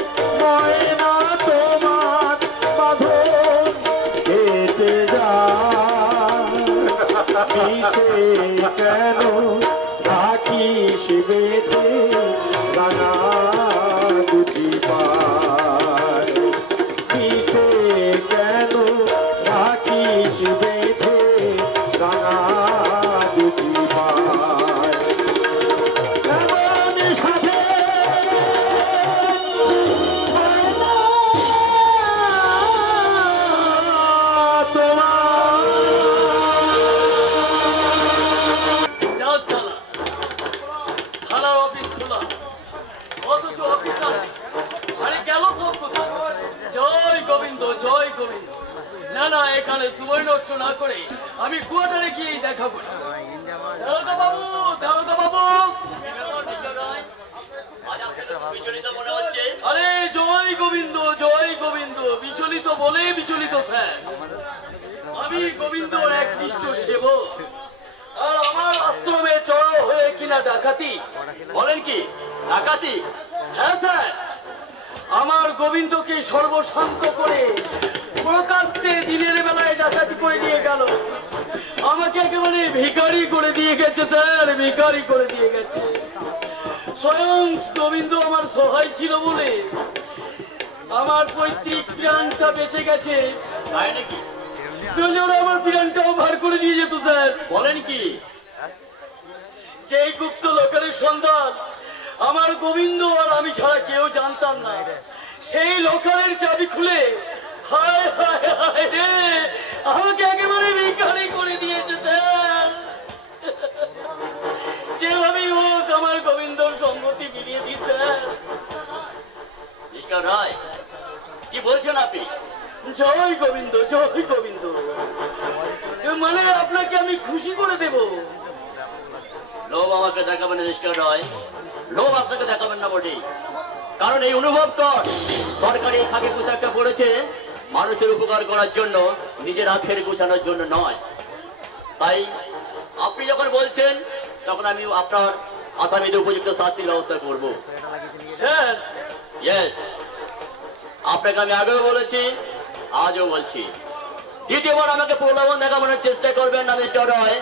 ময়না তোমার বাঁধন কেটে যায় মিছে কেন রাখিস বেঁধে রাঙা দুটি পায় পিছে কেন রাখিস বেঁধে রাঙা দুটি পায় এমন সাথে থানার অফিস খোলা, অথচ অফিসার আরে গেল সব কোথায়? জয় গোবিন্দ, জয় গোবিন্দ। না এখানে সময় নষ্ট না করে আমি কোয়ার্টারে গিয়ে দেখা করি। দারোগা বাবু, আরে জয় গোবিন্দ, বিচলিত বলে বিচলিত স্যার। আমি গোবিন্দর একনিষ্ঠ সেবক, আর আমার আশ্রমে চড়াও হয়ে কিনা ডাকাতি। বলেন কি ডাকাতি? হ্যাঁ স্যার, আমার গোবিন্দকে সর্বশান্ত করে প্রকাশ্যে দিনের বেলায় ডাকাতি করে দিয়ে গেল। আমাকে একেবারে ভিখারি করে দিয়ে গেছে স্যার, ভিখারি করে দিয়ে গেছে। স্বয়ং গোবিন্দ আমার সহায় ছিল বলে আমার পৈতৃক প্রাণটা বেঁচে গেছে। তাই নাকি? ওরা আমার প্রাণটাও ভার করে দিয়ে যেত স্যার। বলেন কি? যেই গুপ্ত লোকের সন্ধান আমার গোবিন্দ আর আমি ছাড়া কেউ জানতাম না, সেই লোকালের চাবি খুলে হায় হায় হায় রে আমাকে একেবারে ভিখারি করে দিয়েছে স্যার। যেভাবেই হোক আমার গোবিন্দর সম্মতি ফিরিয়ে দিতে। মিস্টার রায়, কি বলছেন আপনি? জয় গোবিন্দ, জয় গোবিন্দ। মানে আপনাকে আমি খুশি করে দেব। লোভ আমাকে দেখাবেন না মিস্টার রায়, লোভ আপনাকে দেখাবেন না মোটেই। কারণ এই অনুভব কর সরকারি ফাঁকে পোশাকটা পড়েছে মানুষের উপকার করার জন্য, নিজের আখের গুছানোর জন্য নয়। তাই আপনি যখন বলছেন তখন আমি আপনার আসামিদের উপযুক্ত শাস্তির ব্যবস্থা করব। স্যার, ইয়েস, আপনাকে আমি আগেও বলেছি, আজও বলছি, দ্বিতীয়বার আমাকে প্রলোভন দেখানোর চেষ্টা করবেন না মিস্টার রয়।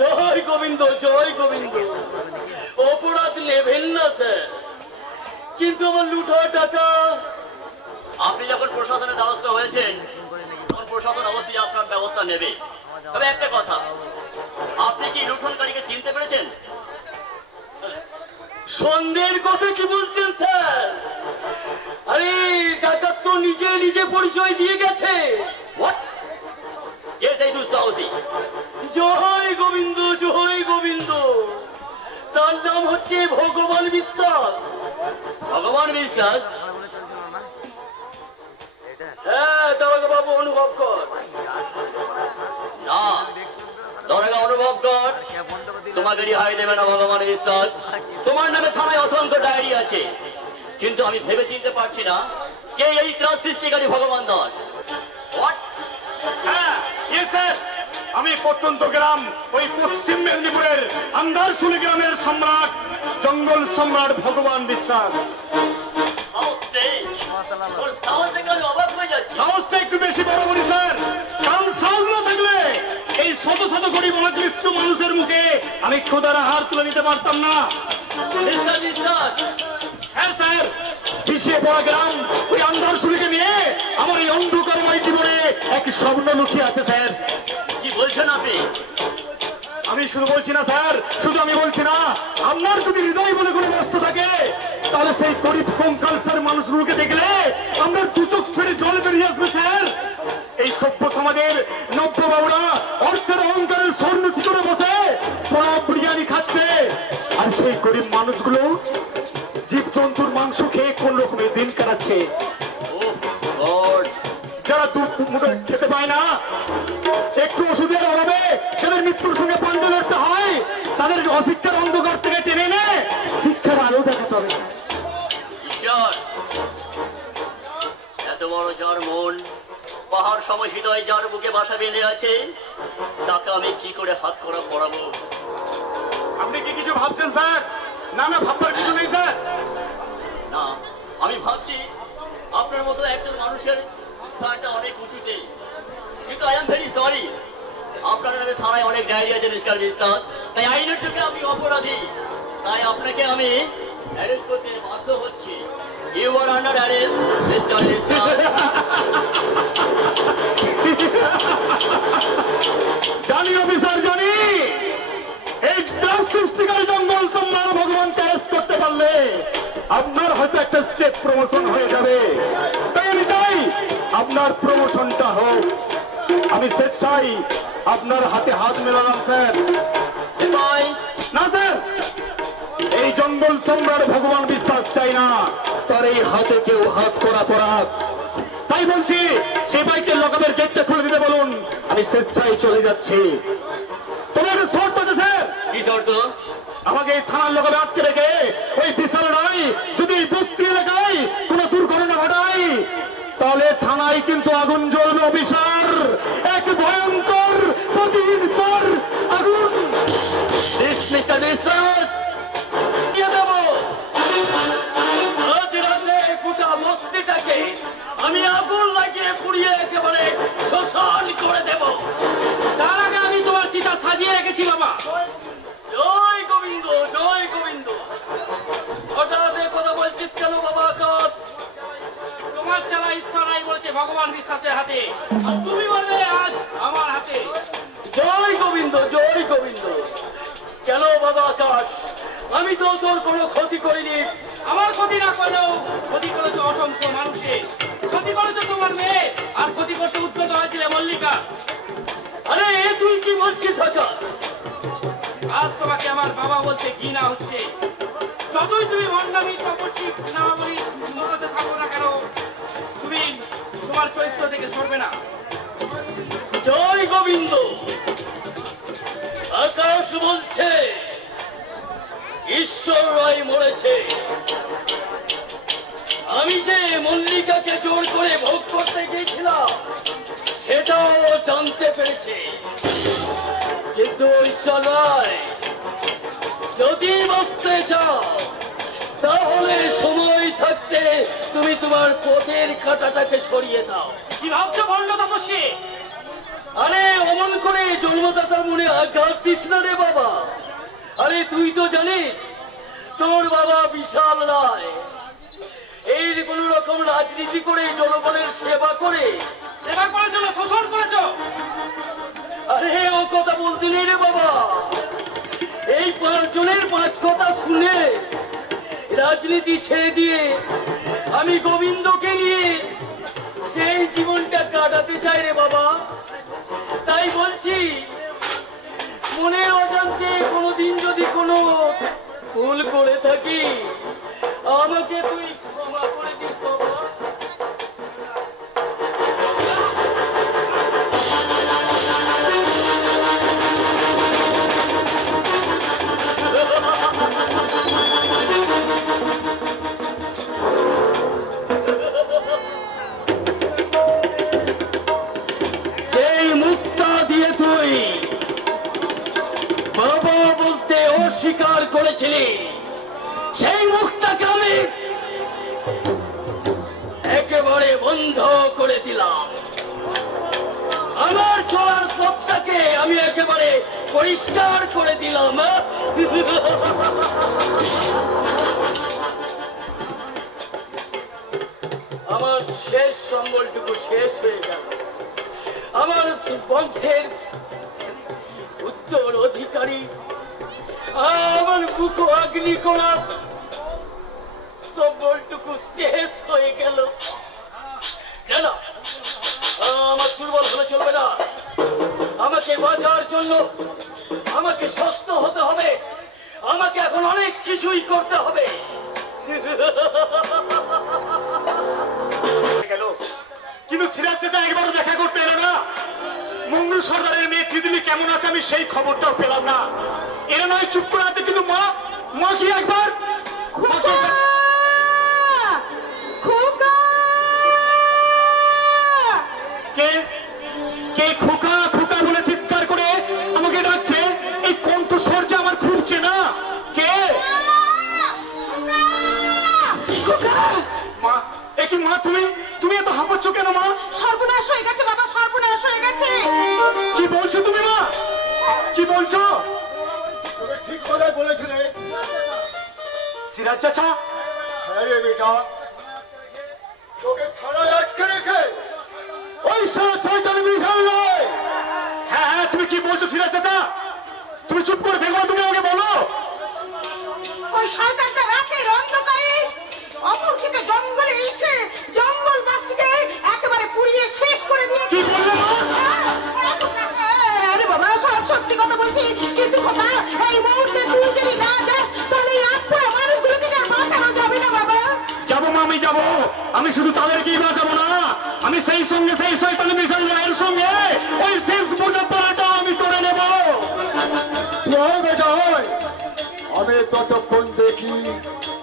জয় গোবিন্দ, জয় গোবিন্দ। অপরাধ নেবেন না স্যার, কিন্তু আমার লুঠা টাকা। আপনি যখন প্রশাসনের দ্বারস্থ হয়েছেন তখন প্রশাসন অবশ্যই আপনার ব্যবস্থা নেবে। তবে একটা কথা, আপনি কি লুঠনকারীকে চিনতে পেরেছেন? সন্দেহের কথা কি বলছেন স্যার? আরে ডাকাত তো নিজে নিজে পরিচয় দিয়ে গেছে। কে সেই দুঃসাহসী? জয় গোবিন্দ, জয় গোবিন্দ। তার নাম হচ্ছে ভগবান বিশ্বাস। ভগবান বিশ্বাস? হ্যাঁ, তাহলে বাবু অনুভব কর। তোমাকে রেহাই দেবে না ভগবান বিশ্বাস। তোমার নামে থানায় অসংখ্য ডায়েরি আছে, কিন্তু আমি ভেবে চিনতে পারছি না কে এই ত্রাস সৃষ্টিকারী ভগবান দাস। What? হ্যাঁ, yes sir, আমি প্রত্যন্ত গ্রাম ওই পশ্চিম মেদিনীপুরের আন্দারশুলি গ্রামের সম্রাট, জঙ্গল সম্রাট ভগবান বিশ্বাস। How strange! তোর সাহস দেখে আমি অবাক হয়ে যাচ্ছি। সাহসটা একটু বেশি বড় করি স্যার, কারণ সাহস না থাকলে এই শত শত গরিব অনাকৃষ্ট মানুষের মুখে আমি খোদার হার তুলে দিতে পারতাম না। মিস্টার বিশ্বাস, হ্যাঁ স্যার, পিছিয়ে পড়া গ্রাম ওই আন্দারশুলিকে নিয়ে আমার এই অন্ধকারময় জীবনে এক স্বপ্ন লুকিয়ে আছে স্যার। কি বলছেন আপনি? আমি শুধু বলছি না স্যার, শুধু আমি বলছি না, আপনার যদি হৃদয় বলে কোনো বস্তু থাকে তাহলে সেই গরিব কঙ্কালসার মানুষগুলোকে দেখলে আপনার দু চোখ ফেরে জল বেরিয়ে আসবে স্যার। এই সভ্য সমাজের নব্য বাবুরা অর্থের অহংকারের স্বর্ণচি করে বসে পোড়া বিরিয়ানি খাচ্ছে, আর সেই গরিব মানুষগুলো জীব জন্তুর মাংস খেয়ে কোন রকমের দিন কাটাচ্ছে। যারা দু মুঠো খেতে পায় না, একটু ওষুধের অভাবে যাদের মৃত্যুর সঙ্গে পাঞ্জা লড়তে হয়, তাদের অশিক্ষার অন্ধকার থেকে টেনে এনে শিক্ষার আলো দেখাতে হবে। ঈশ্বর, এত বড় যার মন, পাহাড় সম হৃদয় যার বুকে বাসা বেঁধে আছে, তাকে আমি কি করে হাত করা পড়াবো? আপনি কি কিছু ভাবছেন স্যার? না না, ভাববার কিছু নেই স্যার। না, আমি ভাবছি আপনার মতো একজন মানুষের স্থানটা অনেক উঁচুতে, কিন্তু আই এম ভেরি সরি, আপনার নামে থানায় অনেক ডায়েরি আছে মিস্টার বিশ্বাস, তাই আইনের চোখে আপনি অপরাধী, তাই আপনাকে আমি অ্যারেস্ট করতে বাধ্য হচ্ছি। You are under arrest mister Biswas. জানি অফিসার, জানি এই সৃষ্টিকারী জঙ্গল সম্রাট ভগবানকে অ্যারেস্ট করতে পারলে আপনার হয়তো একটা স্টেপ প্রমোশন হয়ে যাবে, তাই আমি চাই আপনার প্রমোশনটা হোক। আমি স্বেচ্ছাই আপনার হাতে হাত মেলালাম স্যার। না স্যার, এই জঙ্গল সম্রাট ভগবান বিশ্বাস চাই না তার এই হাতে কেউ হাত করা পরাক। তাই বলছি সেবাইকে লকাপের গেটটা খুলে দিতে বলুন, আমি স্বেচ্ছায় চলে যাচ্ছি। তবে একটা শর্ত আছে স্যার। কি শর্ত? আমাকে এই থানার লকাপে আটকে রেখে ওই বিশাল রায় যদি বস্তি এলাকায় কোনো দুর্ঘটনা ঘটায়, তাহলে থানায় কিন্তু আগুন জ্বলবে অফিসার, এক ভয়ঙ্কর প্রতিহিংসার আগুন। মিস্টার বিশ্বাস, দিয়ে দেব আজ রাতে গোটা বস্তিটাকে আমি আগুন লাগিয়ে পুড়িয়ে একেবারে শ্মশান করে দেব। তার আগে আমি তোমার চিতা সাজিয়ে রেখেছি বাবা। জয় গোবিন্দ, জয় গোবিন্দ। হঠাৎ এ কথা বলছিস কেন বাবা আকাশ? তোমার চালা ঈশ্বর নাই বলেছে ভগবান বিশ্বাসের হাতে, আর তুমি বলবে আজ আমার হাতে। জয় গোবিন্দ, জয় গোবিন্দ। কেন বাবা আকাশ, আমি তো তোর কোনো ক্ষতি করিনি। আমার ক্ষতি না করলেও ক্ষতি করেছো অসংখ্য মানুষের, ক্ষতি করেছো তোমার মেয়ে, আর ক্ষতি করতে উদ্যত হয়েছিল মল্লিকা। আরে তুই কি বলছিস আকাশ? আজ তোমাকে আমার বাবা বলতে ঘৃণা হচ্ছে। যতই তুমি ভণ্ডামি তপস্বী নামাবলী মুখে থাকো না কেন, তুমি তোমার চরিত্র থেকে সরবে না। জয় গোবিন্দ। আকাশ বলছে ঈশ্বর রায় মরেছে। আমি যে মল্লিকাকে জোর করে ভোগ করতে গিয়েছিলাম সেটাও জানতে পেরেছে, কিন্তু ঈশ্বর রায় যদি বাঁচতে চাও তাহলে সময় থাকতে তুমি তোমার পথের কাঁটাটাকে সরিয়ে দাও। কি ভাবছো ভণ্ড তপস্বী? আরে অমন করে জন্মদাতার মনে আঘাত দিস না রে বাবা। আরে তুই তো জানিস তোর বাবা বিশাল রায় এই কোন রকম রাজনীতি করে জনগণের সেবা করে জন্য শোষণ করেছো। আরে ও কথা বলতে নেই রে বাবা। এই 5 জনের 5 কথা শুনে রাজনীতি ছেড়ে দিয়ে আমি গোবিন্দকে নিয়ে সেই জীবনটা কাটাতে চাই রে বাবা। তাই বলছি মনের অজান্তে কোনোদিন যদি কোনো ভুল করে থাকি আমাকে তুই ক্ষমা করে দিস বাবা। করেছিলি সেই মুখটাকে আমি একেবারে বন্ধ করে দিলাম। আমার চলার পথটাকে আমি একেবারে পরিষ্কার করে দিলাম। আমার শেষ সম্বলটুকু শেষ হয়ে গেল। আমার বংশের উত্তর অধিকারী আমার মুখ অগ্নি করা সম্বলটুকু শেষ হয়ে গেল। কেন আমার দুর্বল হলে চলবে না। আমাকে বাঁচার জন্য আমাকে শক্ত হতে হবে। আমাকে এখন অনেক কিছুই করতে হবে। কিন্তু সিরাজ চাচা একবারও দেখা করতে এলো না। মঙ্গল সর্দারের মেয়ে তিতলি কেমন আছে আমি সেই খবরটাও পেলাম না। এরা নয় চুপ করে আছে, কিন্তু মা মা কি একবার কে কে খোকা খোকা বলে চিৎকার করে আমাকে ডাকছে। এই কণ্ঠস্বর যে আমার খুব চেনা। কে মা? এ কি মা? তুমি তুমি এত হাঁপাচ্ছ কেন মা? সর্বনাশ হয়ে গেছে বাবা, সর্বনাশ হয়ে গেছে। কি বলছো তুমি মা? কি বলছো? তুমি ঠিক কথাই বলেছিলে সিরাজ চাচা। হ্যাঁ রে বেটা, তোকে থানায় আটকে রেখে ওই শয়তান বিশাল নয়। হ্যাঁ হ্যাঁ, তুমি কি বলছো সিরাজ চাচা? তুমি চুপ করে থেকো না, তুমি আমাকে বলো। ওই শয়তানটা রাতের অন্ধকারে অপরক্ষিত জঙ্গলে এসে জঙ্গলবাসীকে একেবারে পুড়িয়ে শেষ করে দিয়েছে। কি বললে মা? আরে বাবা, সব সত্যি কথা বলছি। কিন্তু খোকা, এই মুহূর্তে তুই যদি না যাস তাহলে এই আত্মীয় মানুষগুলোকে আর বাঁচানো যাবে না বাবা। যাবো মা, আমি যাবো। আমি শুধু তাদেরকেই বাঁচাবো না, আমি সেই সঙ্গে সেই শয়তান বিশাল রায়ের সঙ্গে ওই শেষ বোঝাপড়াটা আমি করে নেব। হয় বেটা হয়। আমি ততক্ষণ দেখি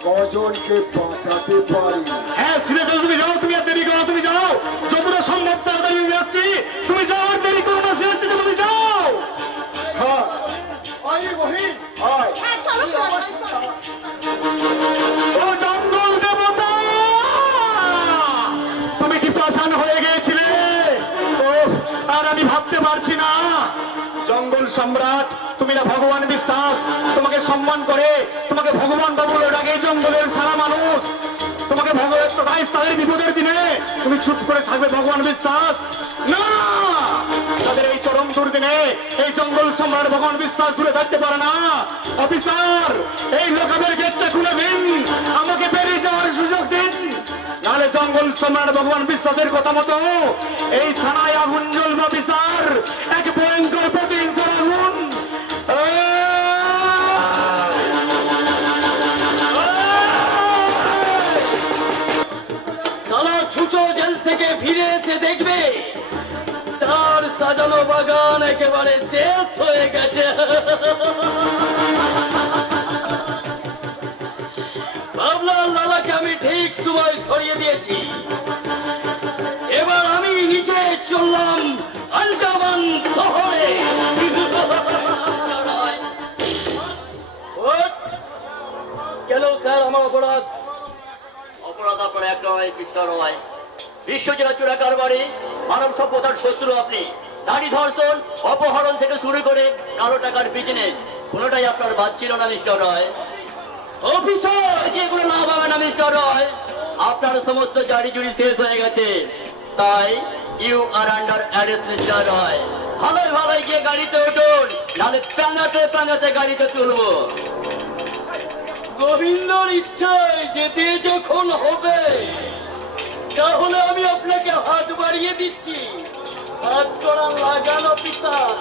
কজনকে বাঁচাতে পারি। হ্যাঁ সিরাজ চাচা, তুমি যাও, তুমি আর দেরি করো, তুমি যাও। যতটা সম্ভব তাড়াতাড়ি আমি আসছি। তুমি যাও, আর দেরি করো না সিরাজ চাচা, তুমি যাও। হ্যাঁ আই বহিন আয়। হ্যাঁ চলো সবাই চলো। ও জঙ্গল দেবতা, তুমি কি পাষাণ হয়ে গিয়েছিলে? ও আর আমি ভাবতে পারছি না। জঙ্গল সম্রাট, তুমি না ভগবান বিশ্বাস, তোমাকে সম্মান করে, তোমাকে ভগবান বাবু ডাকে জঙ্গলের সারা মানুষ। তোমাকে ভগবান তাদের বিপদের দিনে তুমি চুপ করে থাকবে ভগবান বিশ্বাস? না, তাদের এই চরম দুর্দিনে এই জঙ্গল সম্রাট ভগবান বিশ্বাস দূরে থাকতে পারে না। অফিসার, এই লোকাদের গেটটা খুলে দিন, আমাকে বেরিয়ে যাওয়ার সুযোগ দিন। নাহলে জঙ্গল সম্রাট ভগবান বিশ্বাসের কথা মতো এই থানায় আগুন জ্বলবে অফিসার। এক ভয়ঙ্কর প্রতিহিংসার আগুন। সালা ছুচো জেল থেকে ফিরে এসে দেখবে তার সাজানো বাগান একেবারে শেষ হয়ে গেছে। ভাবলাম লালাকে আমি ঠিক সময় সরিয়ে দিয়েছি। এবার আমি নিচে চললাম আন্দামান শহরে। কেন স্যার আমার অপরাধ? অপরাধ আপনার এক নয়, মিস্টার রয়। বিশ্বজোড়া চোরা কারবারি, মানব সভ্যতার শত্রু আপনি। নারী ধর্ষণ, অপহরণ থেকে শুরু করে কালো টাকার বিজনেস, কোনোটাই আপনার বাদ ছিল না মিস্টার রয়। অফিসার, যেগুলো লাভ হবে না মিস্টার রয়। আপনার সমস্ত জারি জুড়ি শেষ হয়ে গেছে, তাই you are under arrest mister Roy. ভালোই ভালোই গিয়ে গাড়িতে উঠুন, নাহলে প্যানাতে প্যানাতে গাড়িতে তুলবো। গোবিন্দর ইচ্ছায় যেতে যখন হবে তাহলে আমি আপনাকে হাত বাড়িয়ে দিচ্ছি। হাত করা লাগান অফিসার।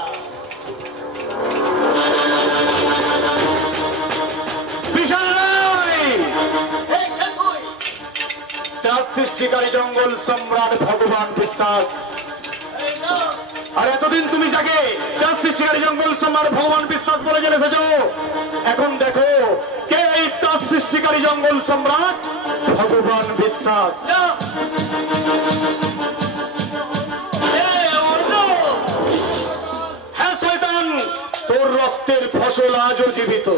বিশাল রায়, এই কে তুই? তার সৃষ্টিকারী জঙ্গল সম্রাট ভগবান বিশ্বাস। এই না, আর এতদিন তুমি যাকে তার সৃষ্টিকারী জঙ্গল সম্রাট ভগবান বিশ্বাস বলে জেনে এসেছো, এখন দেখো কে এই তার সৃষ্টিকারী জঙ্গল সম্রাট ভগবান বিশ্বাস। না। এই অন্য। হ্যাঁ শয়তান, তোর রক্তের ফসল আজও জীবিত।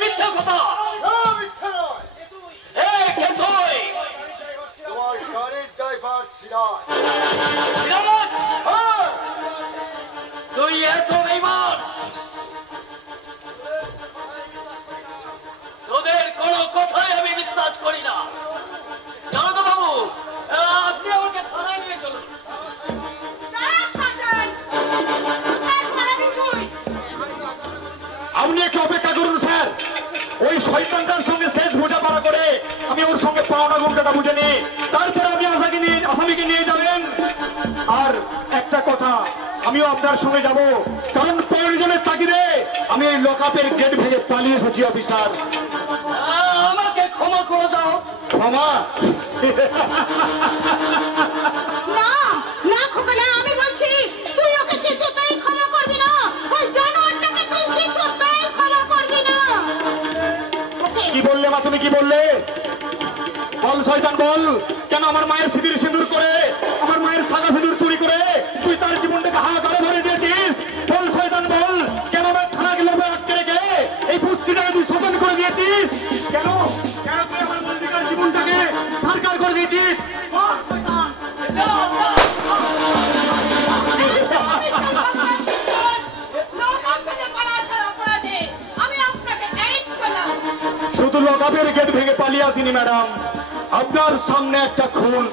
মিথ্যা কথা। না, মিথ্যা নয়। কে তুই? তোমার শাড়ির ড্রাইভার সিরাজ। সিরাজ, হ্যাঁ, তুই এত বেঈমান, তোদের কোনো কথাই আমি বিশ্বাস করি না। জানো তো বাবু, আপনি আমাকে থানায় নিয়ে চলুন। দাঁড়া শয়তান, কোথায় পালাবি তুই? আপনি একটু অপেক্ষা করুন স্যার, ওই শয়তানটার সঙ্গে শেষ বোঝাপড়া করে আমি ওর সঙ্গে পাওনা ঘন্টাটা বুঝে নিই, তারপরে আপনি আসামিকে নিয়ে যাবেন। আর একটা কথা, আমিও আপনার সঙ্গে যাব, কারণ প্রয়োজনের তাগিদে আমি এই লকআপের গেট ভেঙে পালিয়ে এসেছি অফিসার। আমাকে ক্ষমা করে দাও। ক্ষমা? না না খোকা না, আমি বলছি তুই ওকে কিছুতেই ক্ষমা করবি না। ওই জানোয়ারটাকে তুই কিছুতেই ক্ষমা করবি না। ওকে কি বললে মা, তুমি কি বললে? বল শয়তান বল, কেন আমার মায়ের সিঁদুর সিঁদুর করে, আমার মায়ের সাদা সিঁদুর চুরি করে তুই তার জীবনটাকে হাহাকারে ভরে দিয়েছিস? বল শয়তান বল, কেন আমার থানা গেলে আটকে রেখে এই পুস্তিটাকে তুই শোষণ করে দিয়েছিস? কেন কেন তুই আমার মল্লিকার জীবনটাকে সরকার করে দিয়েছিস? বল শয়তান। শুধু লকআপের গেট ভেঙে পালিয়ে আসিনি ম্যাডাম, আপনার সামনে একটা খুন।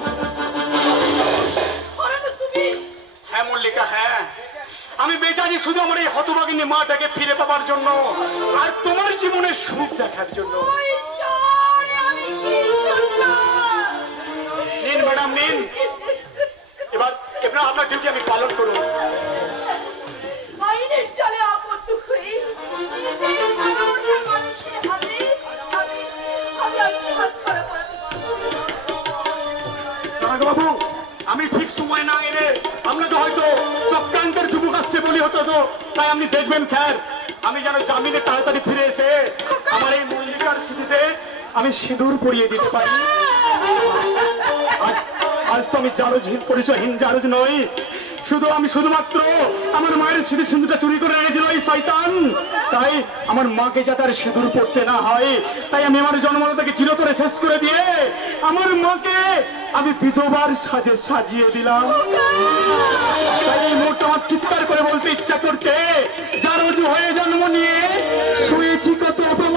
হ্যাঁ মল্লিকা, হ্যাঁ, আমি বেচারি শুধু আমার এই হতভাগিনী মাটাকে ফিরে পাবার জন্য আর তোমার জীবনের সুখ দেখার জন্য। নিন ম্যাডাম নিন, এবার এবার আপনার ডিউটি আমি পালন করুন। আইনের চলে আবদ্ধ হয়ে নিজের ভালোবাসার মানুষের হাতে আমি আজকে হাত করা পড়াতে পারবো না। বাবু, আমি ঠিক সময় না এলে আপনাকে হয়তো চক্রান্তের যুবক আসছে বলি হতো, তো তাই আপনি দেখবেন স্যার, আমি যেন জামিনে তাড়াতাড়ি ফিরে এসে আমার এই মল্লিকার স্মৃতিতে আমি সিঁদুর পরিয়ে দিতে পারি। আজ তো আমি জারজহীন, পরিচয়হীন জারজ নই, আমি শুধুমাত্র আমার মায়ের সিঁদুর সিঁদুরটা চুরি করে এনেছিল এই শয়তান। তাই আমার মাকে যাতে আর সিঁদুর পড়তে না হয়, তাই আমি আমার জন্মদাতাকে চিরতরে শেষ করে দিয়ে আমার মাকে আমি বিধবার সাজে সাজিয়ে দিলাম। তাই এই মুহূর্তে আমার চিৎকার করে বলতে ইচ্ছা করছে, জারজ হয়ে জন্ম নিয়ে শুয়েছি কত অপমান